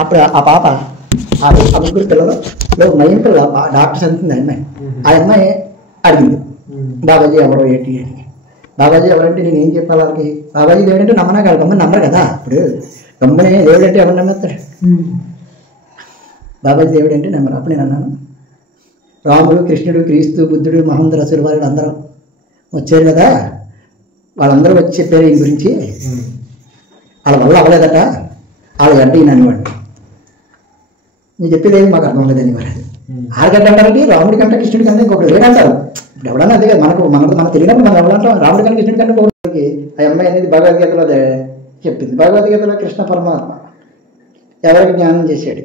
అప్పుడు ఆ పాప ఆ ముగ్గురు పిల్లలు నయం పిల్ల డాక్టర్ చదువుతుంది అమ్మాయి. ఆ అమ్మాయి అడిగింది బాబాజీ ఎవరు ఏంటి అని. బాబాజీ ఎవరంటే నేను ఏం చెప్పాలి వాళ్ళకి? బాబాజీ దేవుడు అంటే నమ్మనా కాదు, గమ్మని నమ్మరు కదా. ఇప్పుడు గమ్మని దేవుడు అంటే ఎవరు నమ్మేస్తాడు? బాబాజీ దేవుడు అంటే నమ్మరు. అప్పుడు నేను అన్నాను, రాముడు, కృష్ణుడు, క్రీస్తు, బుద్ధుడు, మహమ్మద్ రసూల్ వాళ్ళు అందరూ వచ్చారు కదా, వాళ్ళందరూ వచ్చి చెప్పారు ఈయన గురించి. వాళ్ళ వల్ల అవ్వలేదట, వాళ్ళ గడ్డ ఈయన అనేవాడు. నేను చెప్పేది ఏమి మాకు అర్థం లేదని మరి. ఆడగడ్డ అంటారండి, రాముడి కంటే కృష్ణుడి కంటే ఇంకొకటి లేదంటారు. ఇప్పుడు ఎవడన్నా అదే కదా, మనకు తెలియనప్పుడు మనం ఎవరంటాం రాముడి కంటే కృష్ణుడి కంటే ఇంకొకటి. ఆ అమ్మాయి అనేది భగవద్గీతలో అదే చెప్పింది. భగవద్గీతలో కృష్ణ పరమాత్మ ఎవరికి జ్ఞానం చేశాడు,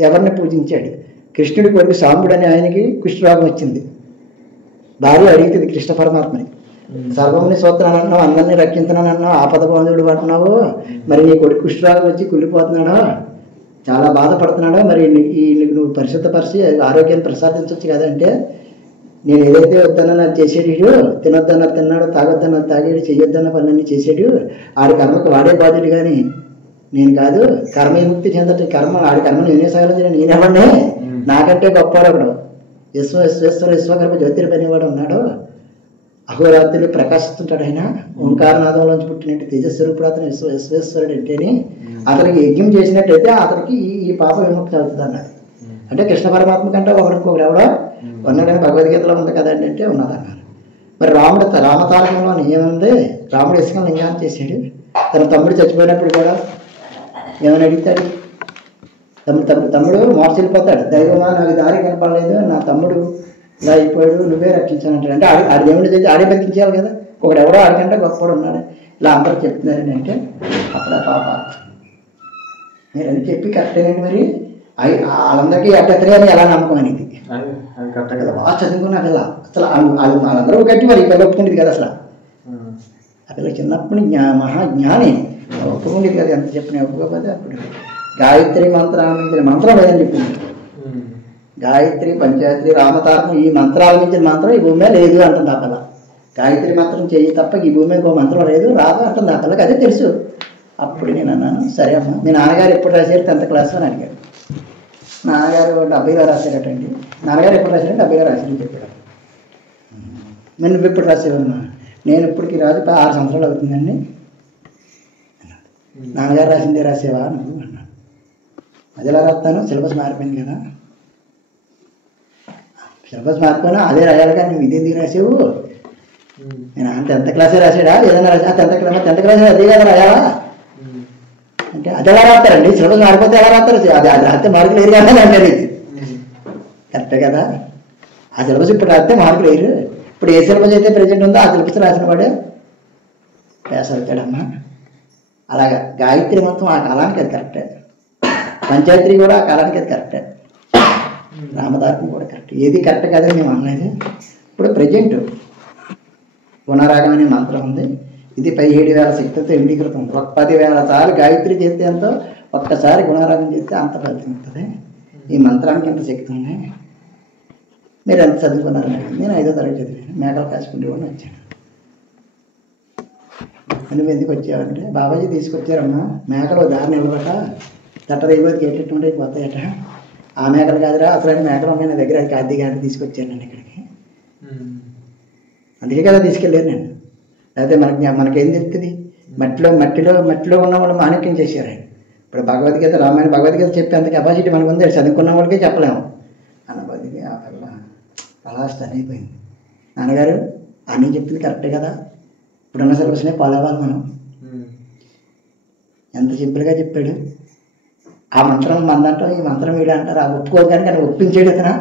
ఎవరిని పూజించాడు? కృష్ణుడి కొడుకు సాంబుడు అని ఆయనకి కుష్ఠరోగం వచ్చింది. భార్య అడుగుతుంది కృష్ణ పరమాత్మని, సర్వముని సూత్రాన్ని అంటున్నావు, అందరినీ రక్షించనని అంటున్నావు, ఆపద బాంధుడు అంటున్నావు, మరి నీ కొడుకు కుష్ఠరోగం వచ్చి కుళ్ళిపోతున్నాడా, చాలా బాధపడుతున్నాడా, మరి నీకు నువ్వు పరిశుద్ధపరిచి ఆరోగ్యాన్ని ప్రసాదించవచ్చు కదంటే, నేను ఏదైతే వద్దన్న అది చేసాడు, తినొద్దన్న తిన్నాడు, తాగొద్దన్న తాగాడు, చెయ్యొద్దన్న పనులన్నీ చేసాడు, ఆడి కర్మకు వాడే బాధ్యుడు కానీ నేను కాదు. కర్మ విముక్తి చెందట కర్మ, ఆడి కర్మను నేనే సగలించిన నేనేమన్నా, నాకంటే గొప్పవాడు విశ్వేశ్వర విశ్వకర్మ జ్యోతిర్పనేవాడు ఉన్నాడు, అహోరాత్రులు ప్రకాశిస్తుంటాడు ఆయన, ఓంకారనాథంలోంచి పుట్టినట్టు తేజస్వరూపుడు అతను విశ్వేశ్వరుడు అంటేనే, అతనికి యజ్ఞం చేసినట్టయితే అతనికి ఈ పాప విముక్తి అవుతుంది అన్నాడు. అంటే కృష్ణ పరమాత్మ కంటే ఒకరికొకరు ఎవడో ఉన్నాడని భగవద్గీతలో ఉంది కదండి అంటే ఉన్నదన్నారు. మరి రామతారకంలో ఏముంది? రాముడు ఇసుక లింగాన్ని చేశాడు. తన తమ్ముడు చచ్చిపోయినప్పుడు కూడా ఏమని అడుగుతాడు? తమ్ముడు మోసపోతాడు, దైవమా నాకు దారి కనపడలేదు, నా తమ్ముడు ఇలా అయిపోయాడు, నువ్వే రక్షించానంటాడు. అంటే ఆడి దేవుడి చేసి ఆడే బతికించాలి కదా, ఒకడు ఎవడో ఆడికంటే గొప్పవాడు ఉన్నాడు. ఇలా అందరూ చెప్తున్నారని అంటే అప్పుడు ఆ పాప మీరు అని చెప్పి కరెక్టేనండి, మరి వాళ్ళందరికీ అడ్డతరే అని ఎలా నమ్మకం అనేది కరెక్ట్ కదా. బాగా చదువుకున్నా పిల్ల, అసలు వాళ్ళందరూ గట్టి మరి పిల్ల ఒప్పుకుంటుంది కదా. అసలు ఆ పిల్ల చిన్నప్పుడు మహాజ్ఞాని ఒప్పుకుంటుంది కదా, ఎంత చెప్పినా ఒప్పుకోకపోతే అప్పుడు గాయత్రి మంత్రం లేదని చెప్పింది. గాయత్రి, పంచాయత్రి, రామతారకం ఈ మంత్రాల మించిన మంత్రం ఈ భూమి లేదు అంటుంది ఆ పిల్ల. గాయత్రి మంత్రం చెయ్యి తప్ప ఈ భూమి ఇంకో మంత్రం లేదు రాదు అంటుంది ఆ పిల్లకి, అదే తెలుసు. అప్పుడు నేను అన్నాను, సరే అమ్మ, మీ నాన్నగారు ఎప్పుడు రాశారు 10th క్లాస్ అని అడిగాడు. నాన్నగారు 70లో రాశారటండి. నాన్నగారు ఎప్పుడు రాశారంటే 70లో రాశారని చెప్పాడు. నేను నువ్వు ఎప్పుడు రాసేవన్నా? నేను ఇప్పటికి రాజు 6 సంవత్సరాలు అవుతుందండి. నాన్నగారు రాసిందే రాసేవా నువ్వు అన్నాను. అది ఎలా రాస్తాను, సిలబస్ మారిపోయింది కదా. సిలబస్ మారిపోయినా అదే రాయాలి కానీ నువ్వు ఇదేందుకు రాసావు? నేను 10th క్లాసే రాసాడా ఏదైనా రాసా? 10th క్లాస్ అదే కదా రాయాలా అంటే అది ఎలా రాస్తారండి, సిలబస్ మారిపోతే ఎలా రాస్తారు? అది రాస్తే మార్కులు వేరు కదా అంటే కరెక్టే కదా. ఆ సిలబస్ ఇప్పుడు రాస్తే మార్కులు వేరు. ఇప్పుడు ఏ సిలబస్ అయితే ప్రెజెంట్ ఉందో ఆ సిలబస్ రాసిన వాడే పేస అవుతాడమ్మా. అలాగా గాయత్రి మొత్తం ఆ కాలానికి అది కరెక్టే, పంచాయత్రి కూడా ఆ కాలానికి అది కరెక్టే, రామదాసం కూడా కరెక్ట్. ఏది కరెక్ట్ కాదని మేము అనలేదు. ఇప్పుడు ప్రజెంట్ గుణరాగం అనే మంత్రం ఉంది. ఇది 17,000 శక్తితో ఎండీకృతం. 10,000 సార్లు గాయత్రి చేస్తే ఎంతో, ఒక్కసారి గుణరాగం చేస్తే అంత ఫలితం ఉంటుంది. ఈ మంత్రానికి ఎంత శక్తి ఉంది. మీరు ఎంత చదువుకున్నారని నేను 5వ తరగతి చదివాను. మేకలు కాసుకుంటేవాడిని వచ్చాను. నువ్వు ఎందుకు వచ్చావంటే బాబాజీ తీసుకొచ్చారమ్మా, మేకలు దారి నిలబట తట్ట రేపోతే ఎట్టుంటే పోతాయట. ఆ మేకలు కాదురా అసలు మేకలు ఉన్నాయి నా దగ్గర, అది కాదు కానీ తీసుకొచ్చాను నేను ఇక్కడికి. అందుకే కదా తీసుకెళ్ళాను నేను. లేకపోతే మనకేం తెలుస్తుంది? మట్టిలో ఉన్న వాళ్ళు మాణిక్యం చేశారు. ఇప్పుడు భగవద్గీత రామాయణ భగవద్గీత చెప్పే అంత కెపాసిటీ మనకు ఉంది, చదువుకున్న వాళ్ళకే చెప్పలేము. అన్నబద్దికి ఆ పిల్ల అలా స్టన్ అయిపోయింది. నాన్నగారు అన్నీ చెప్పింది కరెక్టే కదా, ఇప్పుడున్న సిలబస్నే ఫాలో అవ్వాలి మనం. ఎంత సింపుల్గా చెప్పాడు. ఆ మంత్రం మందంటాం, ఈ మంత్రం వీడు అంటారు. ఆ ఒప్పుకోగానే కానీ ఒప్పించాడు అతను.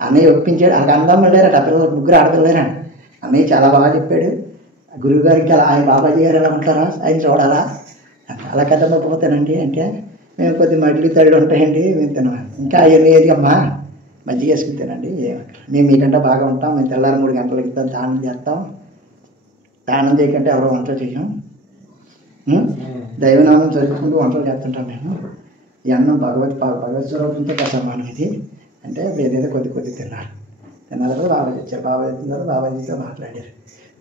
అన్నయ్య ఒప్పించాడు. ఆ అందం వెళ్ళారట, ఆ పిల్లలు 3 ఆడపిల్లలేరా. అన్నయ్య చాలా బాగా చెప్పాడు. గురువు గారికి అలా ఆయన బాబాజీ గారు ఎలా ఉంటారా, ఆయన చూడాలా. అలా కథ మొప్పిపోతానండి అంటే మేము కొద్ది మడ్లు తళ్ళు ఉంటాయండి మేము తిన్నాం. ఇంకా అవన్నీ ఏది అమ్మా మజ్జిగ వేసుకుని తినండి, మేము మీకంటే బాగా ఉంటాం. మేము తెల్లారి 3 గంటలకి దానం చేస్తాం. దానం చేయకంటే ఎవరో వంటలు చేయం. దైవనామం చదువుకుంటూ వంటలు చేస్తుంటాం మేము. ఈ అన్నం భగవత్ స్వరూపంతో సమానం ఇది అంటే ఇప్పుడు ఏదైతే కొద్ది తిన్నారు. తిన్నారు బాబాజీ వచ్చారు. బాబాజీ తిన్నారు, బాబాజీతో మాట్లాడారు.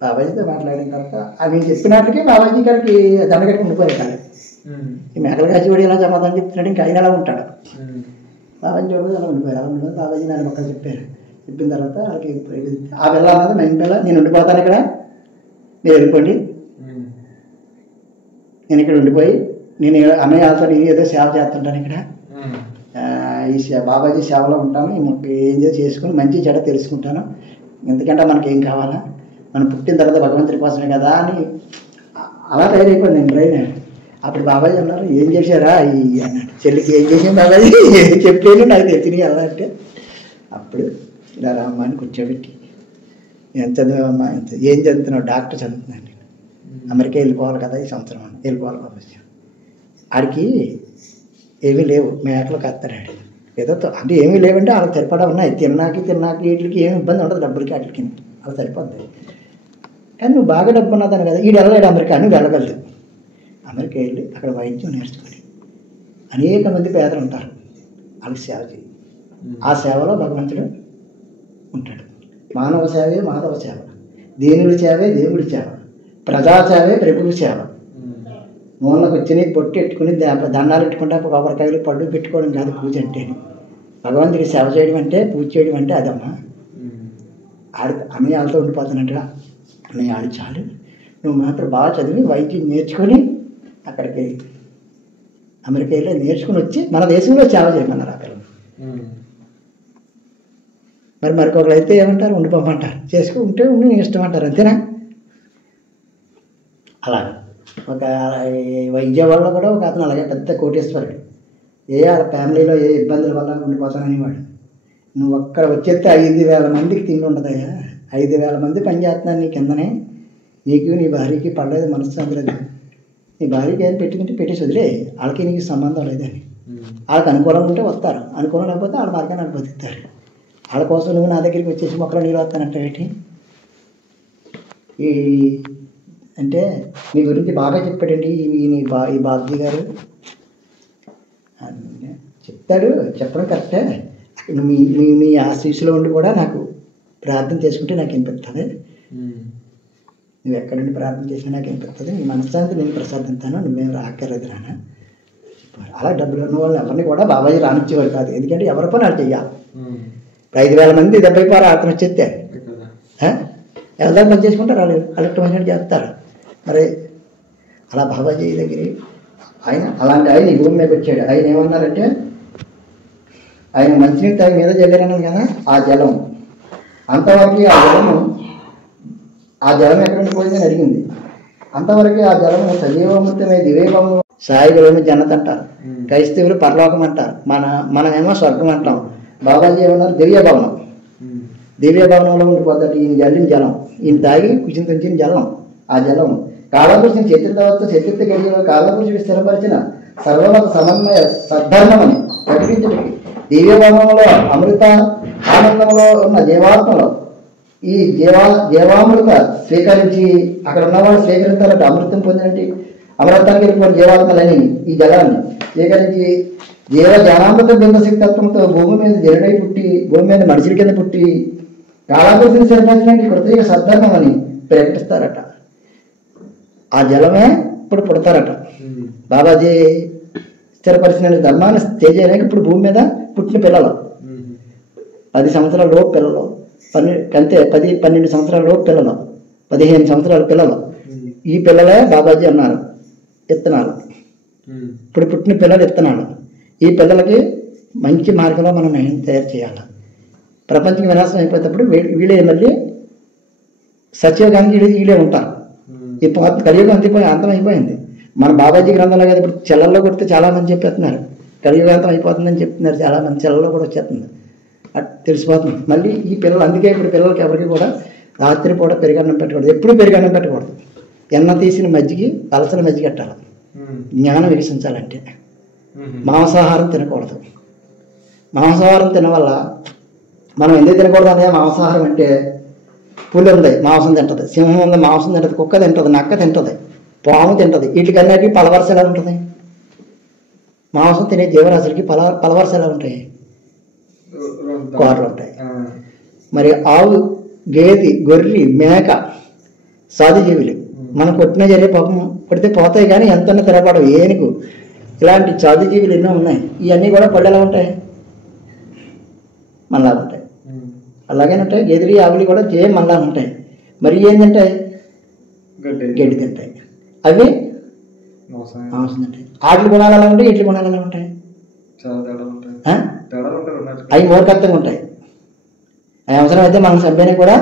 బాబాజీతో మాట్లాడిన తర్వాత అవి చెప్పినట్టుగా బాబాజీ గారికి దండగట్టి ఉండిపోయారు. ఈ మేకలు కాచివాడు ఇలా సమాధానం చెప్తున్నాడు, ఇంకా ఆయన ఎలా ఉంటాడు. బాబాజీ చూడదు అలా ఉండిపోయారు. అలా ఉండిపోయి బాబాజీ నన్ను పక్కన చెప్పారు. చెప్పిన తర్వాత వాళ్ళకి ఆ పిల్ల అన్నది మెయిన్ పిల్ల, నేను ఉండిపోతాను ఇక్కడ, మీరు వెళ్ళిపోండి, నేను ఇక్కడ ఉండిపోయి నేను అన్నయ్య వాళ్ళతో ఏదో సేవ చేస్తుంటాను ఇక్కడ, ఈ బాబాజీ సేవలో ఉంటాను, ఏం చేసుకుని మంచి చెడ తెలుసుకుంటాను, ఎందుకంటే మనకేం కావాలా, మనం పుట్టిన తర్వాత భగవంతుడి కోసమే కదా అని అలా తయారైపోయింది నేను బ్రెయిన్. అప్పుడు బాబాజీ అన్నారు, ఏం చేశారా ఈ అన్నాడు. చెల్లికి ఏం చేసాం బాబాజీ చెప్పేది నాకు తెలిసినవి అలా అంటే, అప్పుడు ఇలా రామ్మా అని కూర్చోబెట్టి, ఎంత చదివామ్మా, ఎంత ఏం చదువుతున్నావు, డాక్టర్ చదువుతున్నాను నేను, అమెరికా వెళ్ళిపోవాలి కదా ఈ సంవత్సరం అని, వెళ్ళిపోవాలి బాబాజీ. ఆడికి ఏమీ లేవు, మేకలు కత్తాడు ఏదో అంటే ఏమీ లేవంటే వాళ్ళకి సరిపడా ఉన్నాయి, తిన్నాకి వీటికి ఏమి ఇబ్బంది ఉండదు, డబ్బులకి వాటికి అలా సరిపోద్ది. కానీ నువ్వు బాగా డబ్బు ఉన్నదాను కదా, వీడు వెళ్ళలేడు అమెరికా, నువ్వు వెళ్ళగలదు. అమెరికా వెళ్ళి అక్కడ వైద్యం నేర్చుకొని అనేక మంది పేదలు ఉంటారు, వాళ్ళకి సేవ చేయి, ఆ సేవలో భగవంతుడు ఉంటాడు. మానవ సేవే మాధవ సేవ, దీనుడి సేవే దేవుడి సేవ, ప్రజా సేవే ప్రభువు సేవ. మూలకు వచ్చి పొట్టు పెట్టుకుని దండాలు పెట్టుకుంటా కొబ్బరికాయలు పళ్ళు పెట్టుకోవడం కాదు పూజ అంటే. భగవంతుడికి సేవ చేయడం అంటే, పూజ చేయడం అంటే అదమ్మా. అన్నయ్య వాళ్ళతో ఉండిపోతున్నట్టుగా, అన్నయ్య ఆడి చాలు, నువ్వు మాత్రం బాగా చదివి వైద్యం నేర్చుకొని అక్కడికి అమెరికా వెళ్ళి నేర్చుకుని వచ్చి మన దేశంలో సేవ చేయమన్నారు ఆ పిల్లలు. మరి మరికొకరు అయితే ఏమంటారు, ఉండిపోమంటారు, చేసుకుంటే ఉండి నీ ఇష్టం అంటారు, అంతేనా. అలా ఒక విజయవాడలో కూడా ఒక అతను అలాగే పెద్ద కోటేశ్వరుడు, వాళ్ళ ఫ్యామిలీలో ఏ ఇబ్బందుల వల్ల ఉండిపోతానని వాడు. నువ్వు అక్కడ వచ్చేస్తే 5,000 మందికి తిండి ఉండదయ్యా, 5,000 మంది పనిచేస్తున్నాను నీ కిందనే, నీకు నీ భార్యకి పడలేదు మనశ్శాంతి లేదు, నీ భార్యకి ఏం పెట్టుకుంటే పెట్టేసి వదిలే, వాళ్ళకి నీకు సంబంధం లేదని. వాళ్ళకి అనుకూలంగా ఉంటే వస్తారు, అనుకూలం లేకపోతే వాళ్ళ మార్గాన్ని వాళ్ళు బతుకుతారు. వాళ్ళ కోసం నువ్వు నా దగ్గరికి వచ్చేసి మొక్కలు నీళ్ళు వస్తానంటే ఏంటి. ఈ అంటే నీ గురించి బాగా చెప్పాడండి ఈ బాబ్జీ గారు చెప్తాడు, చెప్పడం కరెక్టే. నీ ఆశీస్సులో ఉండి కూడా నాకు ప్రార్థన చేసుకుంటే నాకు వినిపిస్తుంది, నువ్వు ఎక్కడి నుండి ప్రార్థన చేసినా నాకు వినిపిస్తుంది, నీ మనశ్శాంతి నేను ప్రసాదిస్తాను, నువ్వేం రాక్కర్లేదు రానా. అలా డబ్బులు ఉన్న వాళ్ళు ఎవరిని కూడా బాబాజీ రానిచ్చేవారు కాదు, ఎందుకంటే ఎవరి పని వాళ్ళు చెయ్యాలి. 5,000 మంది 70 ఆత్మ వచ్చేస్తే ఎవరిదాకా పని చేసుకుంటారు, వాళ్ళు అలెక్ట్రమైనట్టు చేస్తారు. మరి అలా బాబాజీ దగ్గర అలాంటి ఆయన ఈ భూమి మీదకి వచ్చాడు. ఆయన ఏమన్నారంటే, ఆయన మంచినీళ్ళు తాగి మీద జల్లారన్నాను కదా, ఆ జలం అంతవరకు ఆ జలం ఎక్కడ నుండి పోయిందని అడిగింది. అంతవరకు ఆ జలము సజీవమృతమే దివ్యభవనం, సాయిగులను జనత అంటారు, క్రైస్తవులు పరలోకం అంటారు, మనమేమో స్వర్గం అంటాం. బాబాజీ ఏమన్నారు, దివ్యభవనం, దివ్యభవనంలో ఉండిపోతాడు ఈయన జల్లిన జలం, ఈయన తాగి కుచిని తుంచిన జలం. ఆ జలం కాలపురుషుని చతుర్థవత్తు చతుర్థ గడిలో కాలపురుషుడు స్థిరపరిచిన సర్వమత సమన్వయ సద్ధర్మమని ప్రకటించడానికి దివ్యభవనంలో అమృత ఆనందంలో ఉన్న జీవాత్మలో ఈ జీవామృత స్వీకరించి అక్కడ ఉన్నవాడు స్వీకరిస్తారట. అమృతం పొందినట్టు అమృతానికి వెళ్ళిపోయిన జీవాత్మలని ఈ జలాన్ని స్వీకరించి జ్ఞానామృత బిందశక్తత్వంతో భూమి మీద జనుడై పుట్టి భూమి మీద మనుషుల కింద పుట్టి కాలపురుషుని స్థిరపరిచినట్టు కృతజ్ఞ సద్ధర్మం అని ప్రకటిస్తారట. ఆ జలమే ఇప్పుడు పుడతారట. బాబాజీ స్థిరపరిచిన ధర్మాన్ని తేజేయడానికి ఇప్పుడు భూమి మీద పుట్టిన పిల్లలు 10 సంవత్సరాల లోపు పిల్లలు, 10-12 సంవత్సరాల లోపు పిల్లలు, 15 సంవత్సరాల పిల్లలు, ఈ పిల్లలే బాబాజీ అన్నారు ఇత్తనాలు. ఇప్పుడు పుట్టిన పిల్లలు ఇత్తనాలు. ఈ పిల్లలకి మంచి మార్గంలో మనం తయారు చేయాలి. ప్రపంచం వినాశనం అయిపోయేటప్పుడు వీళ్ళే మళ్ళీ సత్యయుగానికి వీళ్ళే ఉంటారు. ఈ కలియుగం అంతమైపోయింది. మన బాబాజీ గ్రంథంలో కదా ఇప్పుడు చెల్లల్లో కొడితే చాలామంది చెప్పేస్తున్నారు, కలియుగాంతం అయిపోతుందని చెప్తున్నారు, చాలామంది చెల్లలో కూడా వచ్చేస్తుంది, తెలిసిపోతుంది. మళ్ళీ ఈ పిల్లలు అందుకే ఇప్పుడు పిల్లలకి ఎవరికి కూడా రాత్రిపూట పెరుగన్నం పెట్టకూడదు, ఎప్పుడు పెరుగన్నం పెట్టకూడదు. ఎన్న తీసిన మజ్జిగి అలసల మజ్జిగ పెట్టాలి జ్ఞానం వికసించాలంటే. మాంసాహారం తినకూడదు. మాంసాహారం తినవల్ల మనం ఎందుకు తినకూడదు అనే మాంసాహారం అంటే, పులి ఉంది మాంసం తింటుంది, సింహం ఉంది మాంసం తింటుంది, కుక్క తింటుంది, నక్క తింటుంది, పాము తింటుంది, వీటికన్నిటికీ పలవరస ఎలా ఉంటుంది? మాంసం తినే జీవరాశులకి పలవరస ఎలా ఉంటాయి? కూరలు ఉంటాయి. మరి ఆవు, గేదె, గొర్రె, మేక సాధుజీవులు మనం కొట్టిన జరిగే పాపం కొడితే పోతాయి కానీ ఎంతన్నా తిరగబడవు. ఏనుగు ఇలాంటి చాలు జీవులు ఎన్నో ఉన్నాయి. ఇవన్నీ కూడా పళ్ళు ఎలా ఉంటాయి? మనలా ఉంటాయి. అలాగే ఉంటాయి గేదెలు ఆవులు కూడా మనలా ఉంటాయి. మరి ఏంటంటే గడ్డి తింటాయి. అవి మాంసం తింటాయి. ఆటలు గుణాలు ఎలా ఉంటాయి, ఇట్ల గుణాలు ఎలా ఉంటాయి? అవి మూర్ఖత్వంగా ఉంటాయి. అవి అవసరం అయితే మనం చంపేనా కూడా,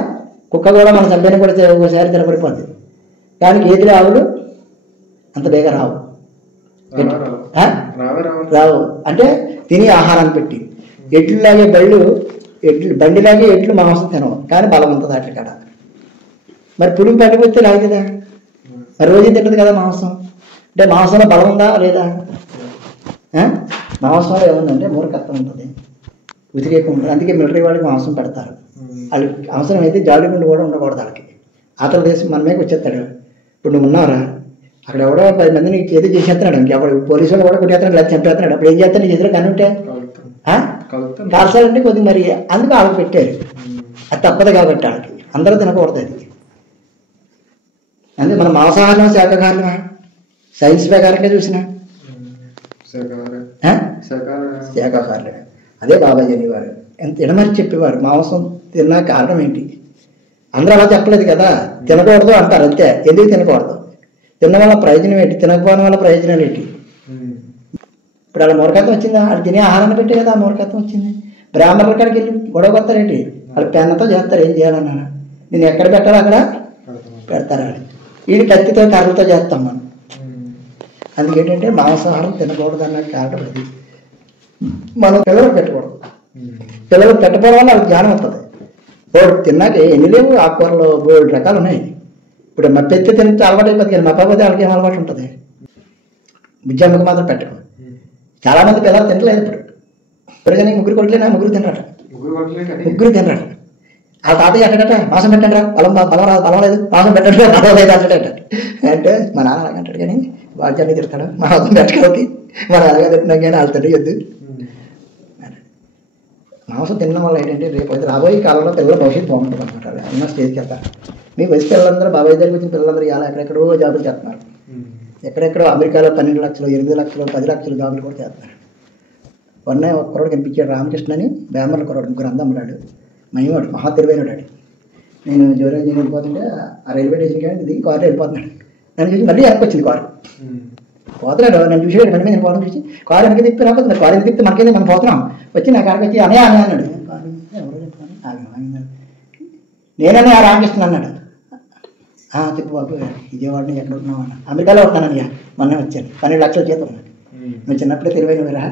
కుక్క కూడా మనం చంపేనా కూడా ఒకసారి తినబడిపోద్ది. కానీ గేదెలు ఆవులు అంత బేగా రావు. రావు అంటే తిని ఆహారాన్ని పెట్టి. ఎడ్లులాగే బండిలాగే ఎడ్లు మాంసం తినవు కానీ బలం ఉంటుంది అట్ల కాడ. మరి పులుగు పెట్టకపోతే రాదు కదా, మరి రోజు తింటది కదా మాంసం. అంటే మాంసంలో బలం ఉందా లేదా? మాంసంలో ఏముందంటే మూర్ఖత్వం ఉంటుంది, వ్యతిరేకం ఉంటుంది. అందుకే మిలిటరీ వాళ్ళకి మాంసం పెడతారు. వాళ్ళకి అవసరం అయితే జాలిగుండు కూడా ఉండకూడదు. వాళ్ళకి అతల దేశం మనమే వచ్చేస్తాడు. ఇప్పుడు నువ్వు ఉన్నారా అక్కడ ఎవడో 10 మంది నీకు ఏదో చేసేస్తున్నాడు, ఇంకెవడు పోలీసు వాళ్ళు కూడా కొట్టేస్తున్నాడు, లేదా చంపేస్తున్నాడు. అప్పుడు ఏం చేస్తాను? నీ ఎదురు కనుంటే కాల్చాలంటే కొద్దిగా మరి అందుకు వాళ్ళకి పెట్టారు. అది తప్పదు కాబట్టి వాళ్ళకి అందరూ తినకూడదు. అది అందుకే మన మాంసాహారం శాఖాహారమా సైన్స్ ప్రకారంగా చూసినా శాఖాహారులే. అదే బాబాజీ అనేవారు, ఎంత ఎడమని చెప్పేవారు. మాంసం తిన్నా కారణం ఏంటి? అందరూ అలా చెప్పలేదు కదా, తినకూడదు అంటారు అంతే. ఎందుకు తినకూడదు? తిన్న వల్ల ప్రయోజనం ఏంటి? తినకపోవడం వల్ల ప్రయోజనాలు ఏంటి? ఇప్పుడు వాళ్ళ మూర్ఖత్వం వచ్చిందా? వాళ్ళు తినే ఆహారాన్ని పెట్టే కదా ఆ మూర్ఖత్వం వచ్చింది. బ్రాహ్మణుల కాడికి వెళ్ళి గొడవ కొత్తారేంటి? వాళ్ళు పెన్నతో చేస్తారు. ఏం చేయాలన్నా నేను ఎక్కడ పెట్టాలో అక్కడ పెడతారు. వాళ్ళు వీళ్ళు కత్తితో కర్రలతో చేస్తాం మనం. అందుకేంటంటే మాంసాహారం తినకూడదు అన్న కారణం అది. మనం పిల్లలకు పెట్టకూడదు. పిల్లలకు పెట్టకపోవడం వల్ల వాళ్ళకి జ్ఞానం వస్తుంది. బోర్డు తిన్నాక ఎన్ని లేవు, ఆకుకూరలు 3 రకాలు ఉన్నాయి. ఇప్పుడు మా పెత్తి తింటే అలవాటు అయిపోతుంది కానీ మా పాపది వాళ్ళకి ఏం అలవాటు ఉంటుంది? బుజ్జమ్మకి మాత్రం పెట్టడం. చాలా మంది పిల్లలు తినలేదు. ఇప్పుడు కానీ ముగ్గురు కొట్లేనా? ముగ్గురు తినరాట. ఆ తాతయ్య అంటాడట మాంసం పెట్టండి రా, బలం లేదు, మాంసం పెట్టండి రా, బలం లేదు అంటాడట. అంటే మా నాన్న అలాగ అంటాడు కానీ వాద్యాన్ని తిడతాడు. మాంసం పెట్టడానికి మన అలాగే తింటున్నాం కానీ వాళ్ళ తండ్రి వద్దు. మాంసం తినడం వల్ల ఏంటంటే రేపు అయితే రాబోయే కాలంలో పిల్లల భవిష్యత్తు బాగుంటుంది అనమాట. అన్న స్టేజ్కి వెళ్తారు. మీ వయసు పిల్లలందరూ బాబాయ్ దగ్గరికి వచ్చిన పిల్లలందరూ ఇలా ఎక్కడెక్కడో జాబులు చేస్తున్నారు. ఎక్కడెక్కడో అమెరికాలో 12 లక్షలు 8 లక్షలు 10 లక్షలు జాబులు కూడా చేస్తున్నారు. మొన్న ఒక కుర్రోడు కనిపించాడు, రామకృష్ణ అని, బ్యామర్ల కుర్రోడు, 3 అందమ్మలాడు, మహివాడు, మహా తెలివైనడు. నేను జోరాజీ వెళ్ళిపోతుంటే ఆ రైల్వే స్టేషన్ కానీ దిగి కారులో వెళ్ళిపోతున్నాడు. నన్ను చూసి మళ్ళీ వెనక్కి వచ్చింది కారు. పోతున్నాడు, నన్ను చూసి బండి మీద పోవడం చూసి కారు వెనక్కి తిప్పి రాకపోతే మరి కారు తిప్పితే మనకేది మనం పోతున్నాం. వచ్చి నా కాడికి వచ్చి అనే అన్నాడు. ఎవరో చెప్పాను నేననే ఆ రామకృష్ణ అన్నాడు. చెప్పు బాబు విజయవాడని ఎక్కడ ఉంటున్నావు అన్న. అమెరికాలో ఉంటున్నానయ్యా, మొన్న వచ్చాను, 12 లక్షల జీతం ఉన్నాడు. నువ్వు చిన్నప్పుడే తెలివైనవిరా,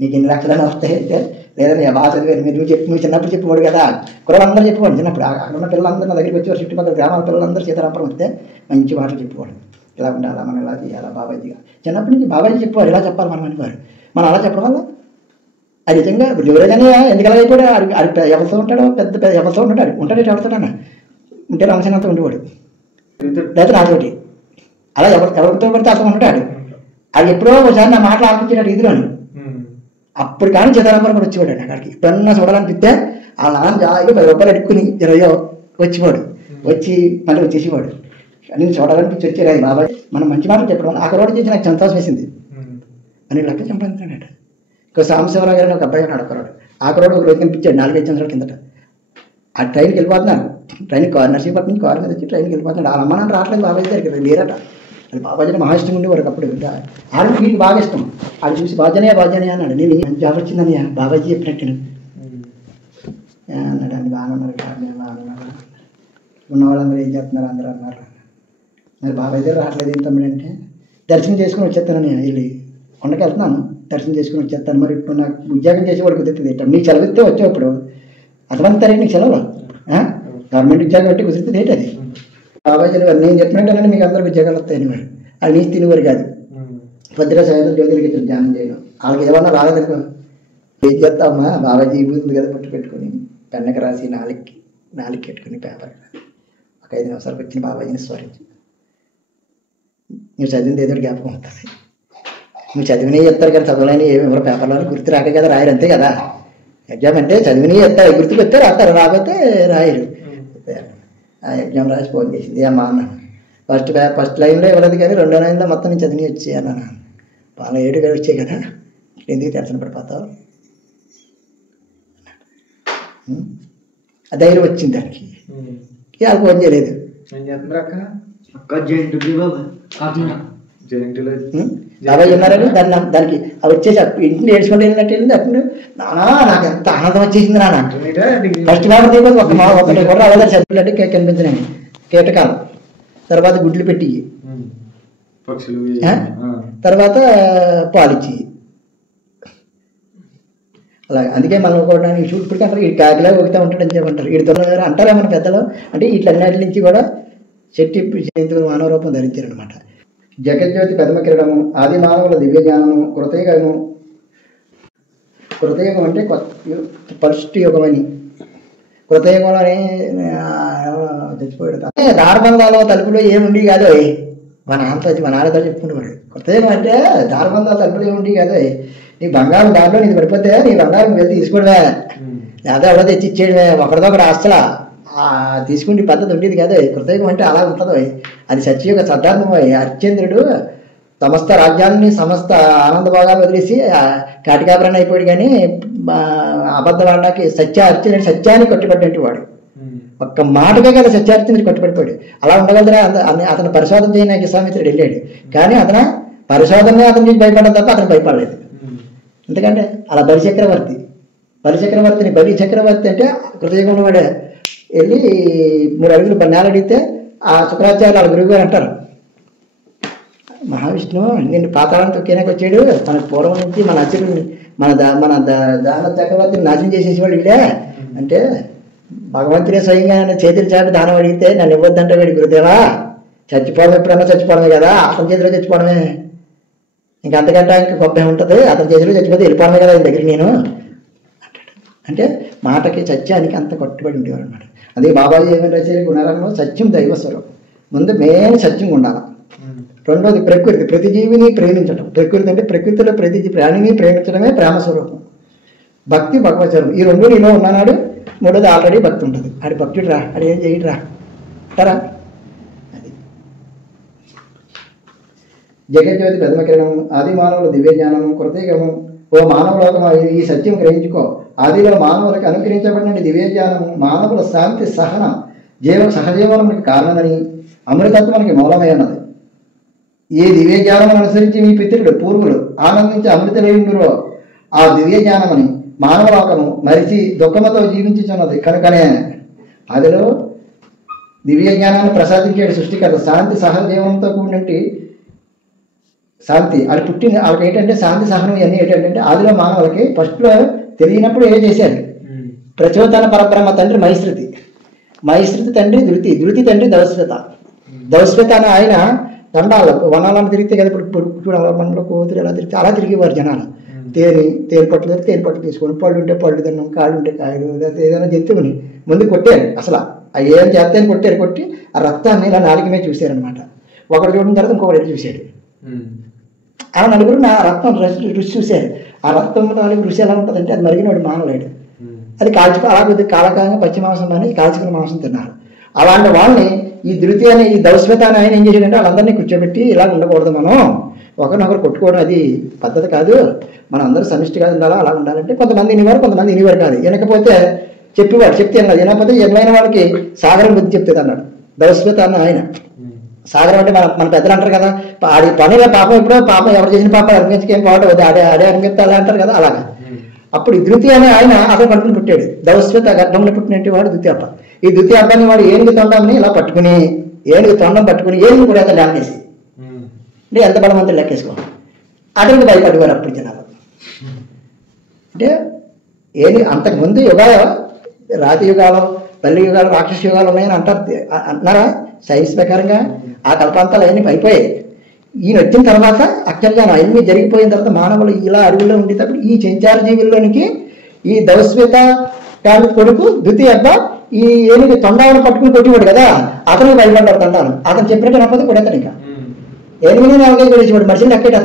నీకు ఎన్ని లక్షలైనా వస్తాయి అంటే లేదన్నా బాగా చదివారు మీరు. నువ్వు చిన్నప్పుడు చెప్పుకోడు కదా, కుర్రలందరూ చెప్పుకోండి. చిన్నప్పుడు అక్కడ ఉన్న పిల్లలందరూ నా దగ్గరికి వచ్చి చుట్టుపక్కల గ్రామాల పిల్లలందరూ సీతారాంపురం వస్తే మంచి మాటలు చెప్పుకోవడం. ఇలా ఉండాలా, మనం ఇలా చేయాలా, బాబాజీగా చిన్నప్పటి నుంచి బాబాజీ చెప్పేవారు ఇలా చెప్పాలి మనం అనేవారు. మనం అలా చెప్పడం వల్ల అది నిజంగా ఇప్పుడు ఎవరైనా ఎందుకలా అయిపోయాడు. ఎవరితో ఉంటాడో పెద్ద ఎవరితో ఉంటాడు ఎవరితోటన్నా ఉంటే రంగసంగంతో ఉండేవాడు, లేదా నాతోటి అలా ఎవరితో పడితే అతను ఉంటాడు. అది ఎప్పుడో ఒకసారి నా మాటలు ఆలోచించాడు ఇదిలోని. అప్పుడు కానీ సీతారాంపురం కూడా వచ్చేవాడు అక్కడికి. ఎప్పుడన్నా చూడాలనిపిస్తే ఆ నాన్న జాయిగా 10 రూపాయలు అడుక్కుని 20 వచ్చేవాడు. వచ్చి మళ్ళీ వచ్చేసేవాడు. నేను చూడాలనిపించి వచ్చారు. అది బాబాయ్ మనం మంచి మాటలు చెప్పడం ఆ కుర్రోడు చేసి నాకు సంతోషం వేసింది అని లెక్క చంపాడు. ఇంకో సాంబశివరావు గారు ఒక అబ్బాయి ఉన్నాడు. ఒకరోడు ఆ కుర్రోడు ఒక రోజు కనిపించాడు 4-5 సంవత్సరాల కిందట. ఆ ట్రైన్కి వెళ్ళిపోతున్నాను. ట్రైన్ నర్సీపట్నం నుంచి కారు మీద వచ్చి ట్రైన్కి వెళ్ళిపోతున్నాడు. ఆ అమ్మ నాన్న రావట్లేదు బాబాయ్ దగ్గరికి లేరట. అది బాబాజీ మహా ఇష్టం ఉండేవారు అప్పుడు. ఆడికి వీడికి బాగా ఇష్టం. ఆడు చూసి బాజానే అన్నాడు. నేను మంచి జాబ్ వచ్చిందని బాబాజీ చెప్పినట్టు అన్నాడు. అని బాగున్నారు బాగున్నారు ఉన్న వాళ్ళందరూ ఏం చేస్తున్నారు అందరూ అన్నారు. మరి బాబాయ్ దగ్గర రావట్లేదు ఏం తమ్ముడు అంటే దర్శనం చేసుకుని వచ్చేస్తానని వెళ్ళి కొండకి వెళ్తున్నాను, దర్శనం చేసుకుని వచ్చేస్తాను. మరి ఇప్పుడు నాకు ఉద్యోగం చేసేవాడు కుదురుతుంది ఏంటో, నీకు సెలవు ఇస్తే వచ్చేప్పుడు అర్థమంతారే నీకు సెలవులు గవర్నమెంట్ ఉద్యోగం పెట్టి కుదురుతుంది ఏంటి అది. బాబాజీ నేను చెప్పినట్టు మీకు అందరికి ఉద్యోగాలు వస్తాయని వాడు వాళ్ళు నీకు తినేవారు కాదు. పొద్దున సాయంత్రం జ్యోతిలకి ఇచ్చారు ధ్యానం చేయడం. వాళ్ళకి ఏమన్నా రాలేదనుకో ఏం చేస్తామా బాబాజీ ఉంది కదా పుట్టు పెట్టుకుని పెన్నకి రాసి నాలుగు పెట్టుకుని పేపర్ ఒక 5 నిమిషాలకు వచ్చిన బాబాజీని స్మరించి నువ్వు చదివింది ఏదో జ్ఞాపకం ఉంటుంది. నువ్వు చదివినవి చెప్తారు కానీ చదవలేని ఏమో పేపర్లో గుర్తు రాక కదా రాయరు, అంతే కదా. ఎగ్జామ్ అంటే చదివినవి చెప్తారు, గుర్తు పెడితే రాస్తారు, రాకపోతే రాయరు. ఆ ఎగ్జామ్ రాసి ఫోన్ చేసింది అమ్మా అన్నాను. ఫస్ట్ లైన్లో ఇవ్వలేదు కానీ రెండో లైన్లో మొత్తం నేను చదివి వచ్చాయి అన్నాను. పాల 7 వచ్చాయి కదా, ఎందుకు తెరచన పడిపోతావు? ఆ ధైర్యం వచ్చింది దానికి. ఇక ఫోన్ చేయలేదు. యాభై ఉన్నారని దానికి అవి వచ్చేసి ఇంటిని ఏడ్చుకుంటూ వెళ్ళినట్టు వెళ్ళింది. అప్పుడు నాకు ఎంత ఆనందం వచ్చేసింది నాన్న. ఫస్ట్ పేపర్ దిగదు ఒకటి కూడా అవ్వలేదు చదివినట్టు కనిపించినాయి కీటకాలు. తర్వాత గుడ్లు పెట్టి, తర్వాత పాలిచ్చి, అలా. అందుకే మనం కూడా ఇప్పటికీ అంటారు ఈ కాకిలా ఒకతా ఉంటాడని చెప్పంటారు. వీడి తొందర అంటారా మన పెద్దలు. అంటే వీటిలన్నిటి నుంచి కూడా శక్తి జయంతులు మానవ రూపం ధరించారనమాట. జగజ్యోతి పెదమ కిరణము, ఆది మానవుల దివ్య జ్ఞానము, కృతయుగము. కృతయుగం అంటే ఫస్ట్ యుగం అని. కృతయుగంలోనే చచ్చిపోయాడు. దారబంధాలు తలుపులో ఏముండి కాదు మా నాన్నతో చెప్పుకుంటున్నాడు. కృతయుగం అంటే దారబంధాలు తలుపులో ఏముండి కాదు. నీ బంగారం దాంట్లో నీకు పడిపోతే నీ బంగారం వెళ్ళి తీసుకోవడమే, లేదా ఎవడో తెచ్చి ఇచ్చేయడమే, ఒకరిదొకటి ఆస్తలా తీసుకుంటే పద్ధతి ఉండేది కాదు. కృతయుగం అంటే అలా ఉంటుందో. అది సత్యయుగ సద్ధార్థం. హరిశ్చంద్రుడు సమస్త రాజ్యాన్ని సమస్త ఆనంద భాగాలు వదిలేసి కాటికాపురాన్ని అయిపోయాడు. కానీ అబద్ధం ఆడడానికి హరిశ్చంద్రుడు సత్యాన్ని కట్టుబడ్డంటే వాడు ఒక్క మాటగా కదా సత్యార్థిని కట్టుబడిపోయాడు. అలా ఉండగలరా? అతను పరిశోధన చేయడానికి విశ్వామిత్రుడు వెళ్ళాడు. కానీ అతను పరిశోధనే అతని నుంచి భయపడడం తప్ప అతను భయపడలేదు. ఎందుకంటే అలా బలిచక్రవర్తి అంటే కృతయుగంలో వాడే వెళ్ళి 3 అడుగులు నేల అడిగితే ఆ శుక్రాచార్యులు వాళ్ళ గురువు గారు అంటారు, మహావిష్ణువు నిన్ను పాతాళాన్ని తొక్కేనాక వచ్చాడు. మన పూర్వం నుంచి మన అచ్చుడిని మన దాన చక్రవర్తిని నాశనం చేసేసేవాడు వీడే అంటే, భగవంతుడే స్వయంగా నన్ను చేతులు చాపి దానం అడిగితే నన్ను ఇవ్వద్దంటే వీడి గురుదేవా, చచ్చిపోవడం ఎప్పుడన్నా చచ్చిపోవడమే కదా, అతని చేతిలో చచ్చిపోవడమే, ఇంకా అంతకంటే ఇంకా గొప్ప ఉంటుంది. అతని చేతిలో చచ్చిపోతే వెళ్ళిపోవడమే కదా ఆయన దగ్గరికి నేను అంటాడు. అంటే మాటకి సత్యానికి అంత కట్టుబడి ఉండేవారు అనమాట. అదే బాబాజీ ఏమైనా రచన గుణారంలో సత్యం దైవస్వరం. ముందు మెయిన్ సత్యం ఉండాలి. రెండోది ప్రకృతి, ప్రతి జీవిని ప్రేమించడం. ప్రకృతి అంటే ప్రకృతిలో ప్రతి ప్రాణిని ప్రేమించడమే ప్రేమ స్వరూపం. భక్తి భగవచరం. ఈ రెండు నీలో ఉన్నాడు. మూడోది ఆల్రెడీ భక్తి ఉంటుంది. ఆడి భక్తుడు రా, ఆడు ఏం చేయడు రా అంటారా. అది జగజ్యోతి పెదమ కిరణము, ఆది మానవుల దివ్య జ్ఞానము, కృతయుగము. ఓ మానవలోకం ఈ సత్యం గ్రహించుకో. ఆదిలో మానవులకు అనుగ్రహించబడిన దివ్య జ్ఞానము మానవుల శాంతి సహన సహజీవనమునికి కారణమని, అమృతత్వానికి మూలమై ఉన్నది. ఏ దివ్య జ్ఞానమును అనుసరించి మీ పితృడు పూర్వులు ఆనందించి అమృతలేయుండురో ఆ దివ్య జ్ఞానమని మానవలోకము మరిచి దుఃఖముతో జీవించుచున్నది. కనుకనే అదిలో దివ్య జ్ఞానాన్ని ప్రసాదించాడు సృష్టికర్త. శాంతి సహజీవనంతో కూడినట్టు శాంతి అది పుట్టింది. వాళ్ళకి ఏంటంటే శాంతి సహనం ఇవన్నీ ఏంటంటే ఆదిలో మానవులకి ఫస్ట్లో తెలియనప్పుడు ఏం చేశారు. ప్రచోదన పరబ్రహ్మ తండ్రి మహిశ్రుతి తండ్రి ధృతి తండ్రి దౌశ్వేత అని ఆయన దండాలు వనాలను తిరిగితే కదా ఇప్పుడు మనలో కోతులు ఎలా తిరిగితే అలా తిరిగేవారు జనాలు. తేనె పట్టు తీసుకొని, పళ్ళు ఉంటే పళ్ళు తిన్నాం, కాళ్ళు ఉంటే కాయలు, ఏదైనా జంతువుని ముందు కొట్టారు. అసలు అవి ఏం చేస్తాయని కొట్టి ఆ రక్తాన్ని ఇలా నాలుగు మీద చూశారనమాట. ఒకటి చూడిన తర్వాత ఇంకొకటి చూశాడు. అలా నలుగురు నా రక్తం రుచి చూశారు. ఆ రక్తం నాలుగు రుచి ఎలా ఉంటుందంటే అది మరిగినవాడు మానవుడు. అది కాల్చుకో అలా కొద్దిగా కాలకాలంగా పచ్చి మాంసం అని కాల్చుకున్న మాంసం తిన్నారు. అలాంటి వాళ్ళని ఈ ధృతి అనే ఈ దౌశ్వేత అని ఆయన ఏం చేశాడంటే వాళ్ళందరినీ కూర్చోబెట్టి ఇలా ఉండకూడదు, మనం ఒకరినొకరు కొట్టుకోవడం అది పద్ధతి కాదు, మనం అందరూ సమిష్టిగా ఉండాలా, అలా ఉండాలంటే కొంతమంది ఇనివారు కొంతమంది ఇనివారు కాదు. వినకపోతే చెప్పేవాడు, చెప్తే అన్నది వినకపోతే ఎన్నైన వాళ్ళకి సాగరం బుద్ధి చెప్తుంది అన్నాడు దౌశ్వేత అన్న ఆయన. సాగరం అంటే మన పెద్దలు అంటారు కదా, ఆడి పనిగా పాపం ఎప్పుడో పాపం ఎవరు చేసిన పాపం అనిపించకేం పోవడం ఆడే అనిపిస్తా అంటారు కదా, అలాగా. అప్పుడు ఈ ధృతి అనే ఆయన అసలు పట్టుకుని పుట్టాడు. దౌశ్వేత గర్భంలో పుట్టినట్టు వాడు ద్వితీయ అబ్బ. ఈ ద్వితీయ అబ్బాయిని వాడు ఏనుగు తొండాన్ని ఇలా పట్టుకుని ఏనుగు తొండం పట్టుకుని ఏనుగు కూడా అతను డామేసి అంటే ఎంత బలవంతులు లెక్కేసుకో. అతనికి భయపడేవారు అప్పుడు జనాలు. అంటే అంతకుముందు యుగాలు, రాతి యుగాలు, పల్లి యుగాలు, రాక్షస యుగాలు ఉన్నాయని అంటున్నారా సైన్స్ ప్రకారంగా. ఆ కల్పాంతాలు అవన్నీ అయిపోయాయి. ఈయన వచ్చిన తర్వాత యాక్చువల్గా అవన్నీ జరిగిపోయిన తర్వాత మానవులు ఇలా అడవుల్లో ఉండేటప్పుడు ఈ చెంచారు జీవుల్లోనికి ఈ దౌశ్వేత కొడుకు ద్వితీయ అబ్బ ఈ ఏనుగు తొండాలను పట్టుకుని కొట్టివాడు కదా, అతను భయపడ్డాడు తొండాను. అతను చెప్పినట్టు రాకపోతే కొడతాడు. ఇంకా ఏనుగునే నాలుగైదు కొడేసేవాడు, మనిషిని లెక్కేట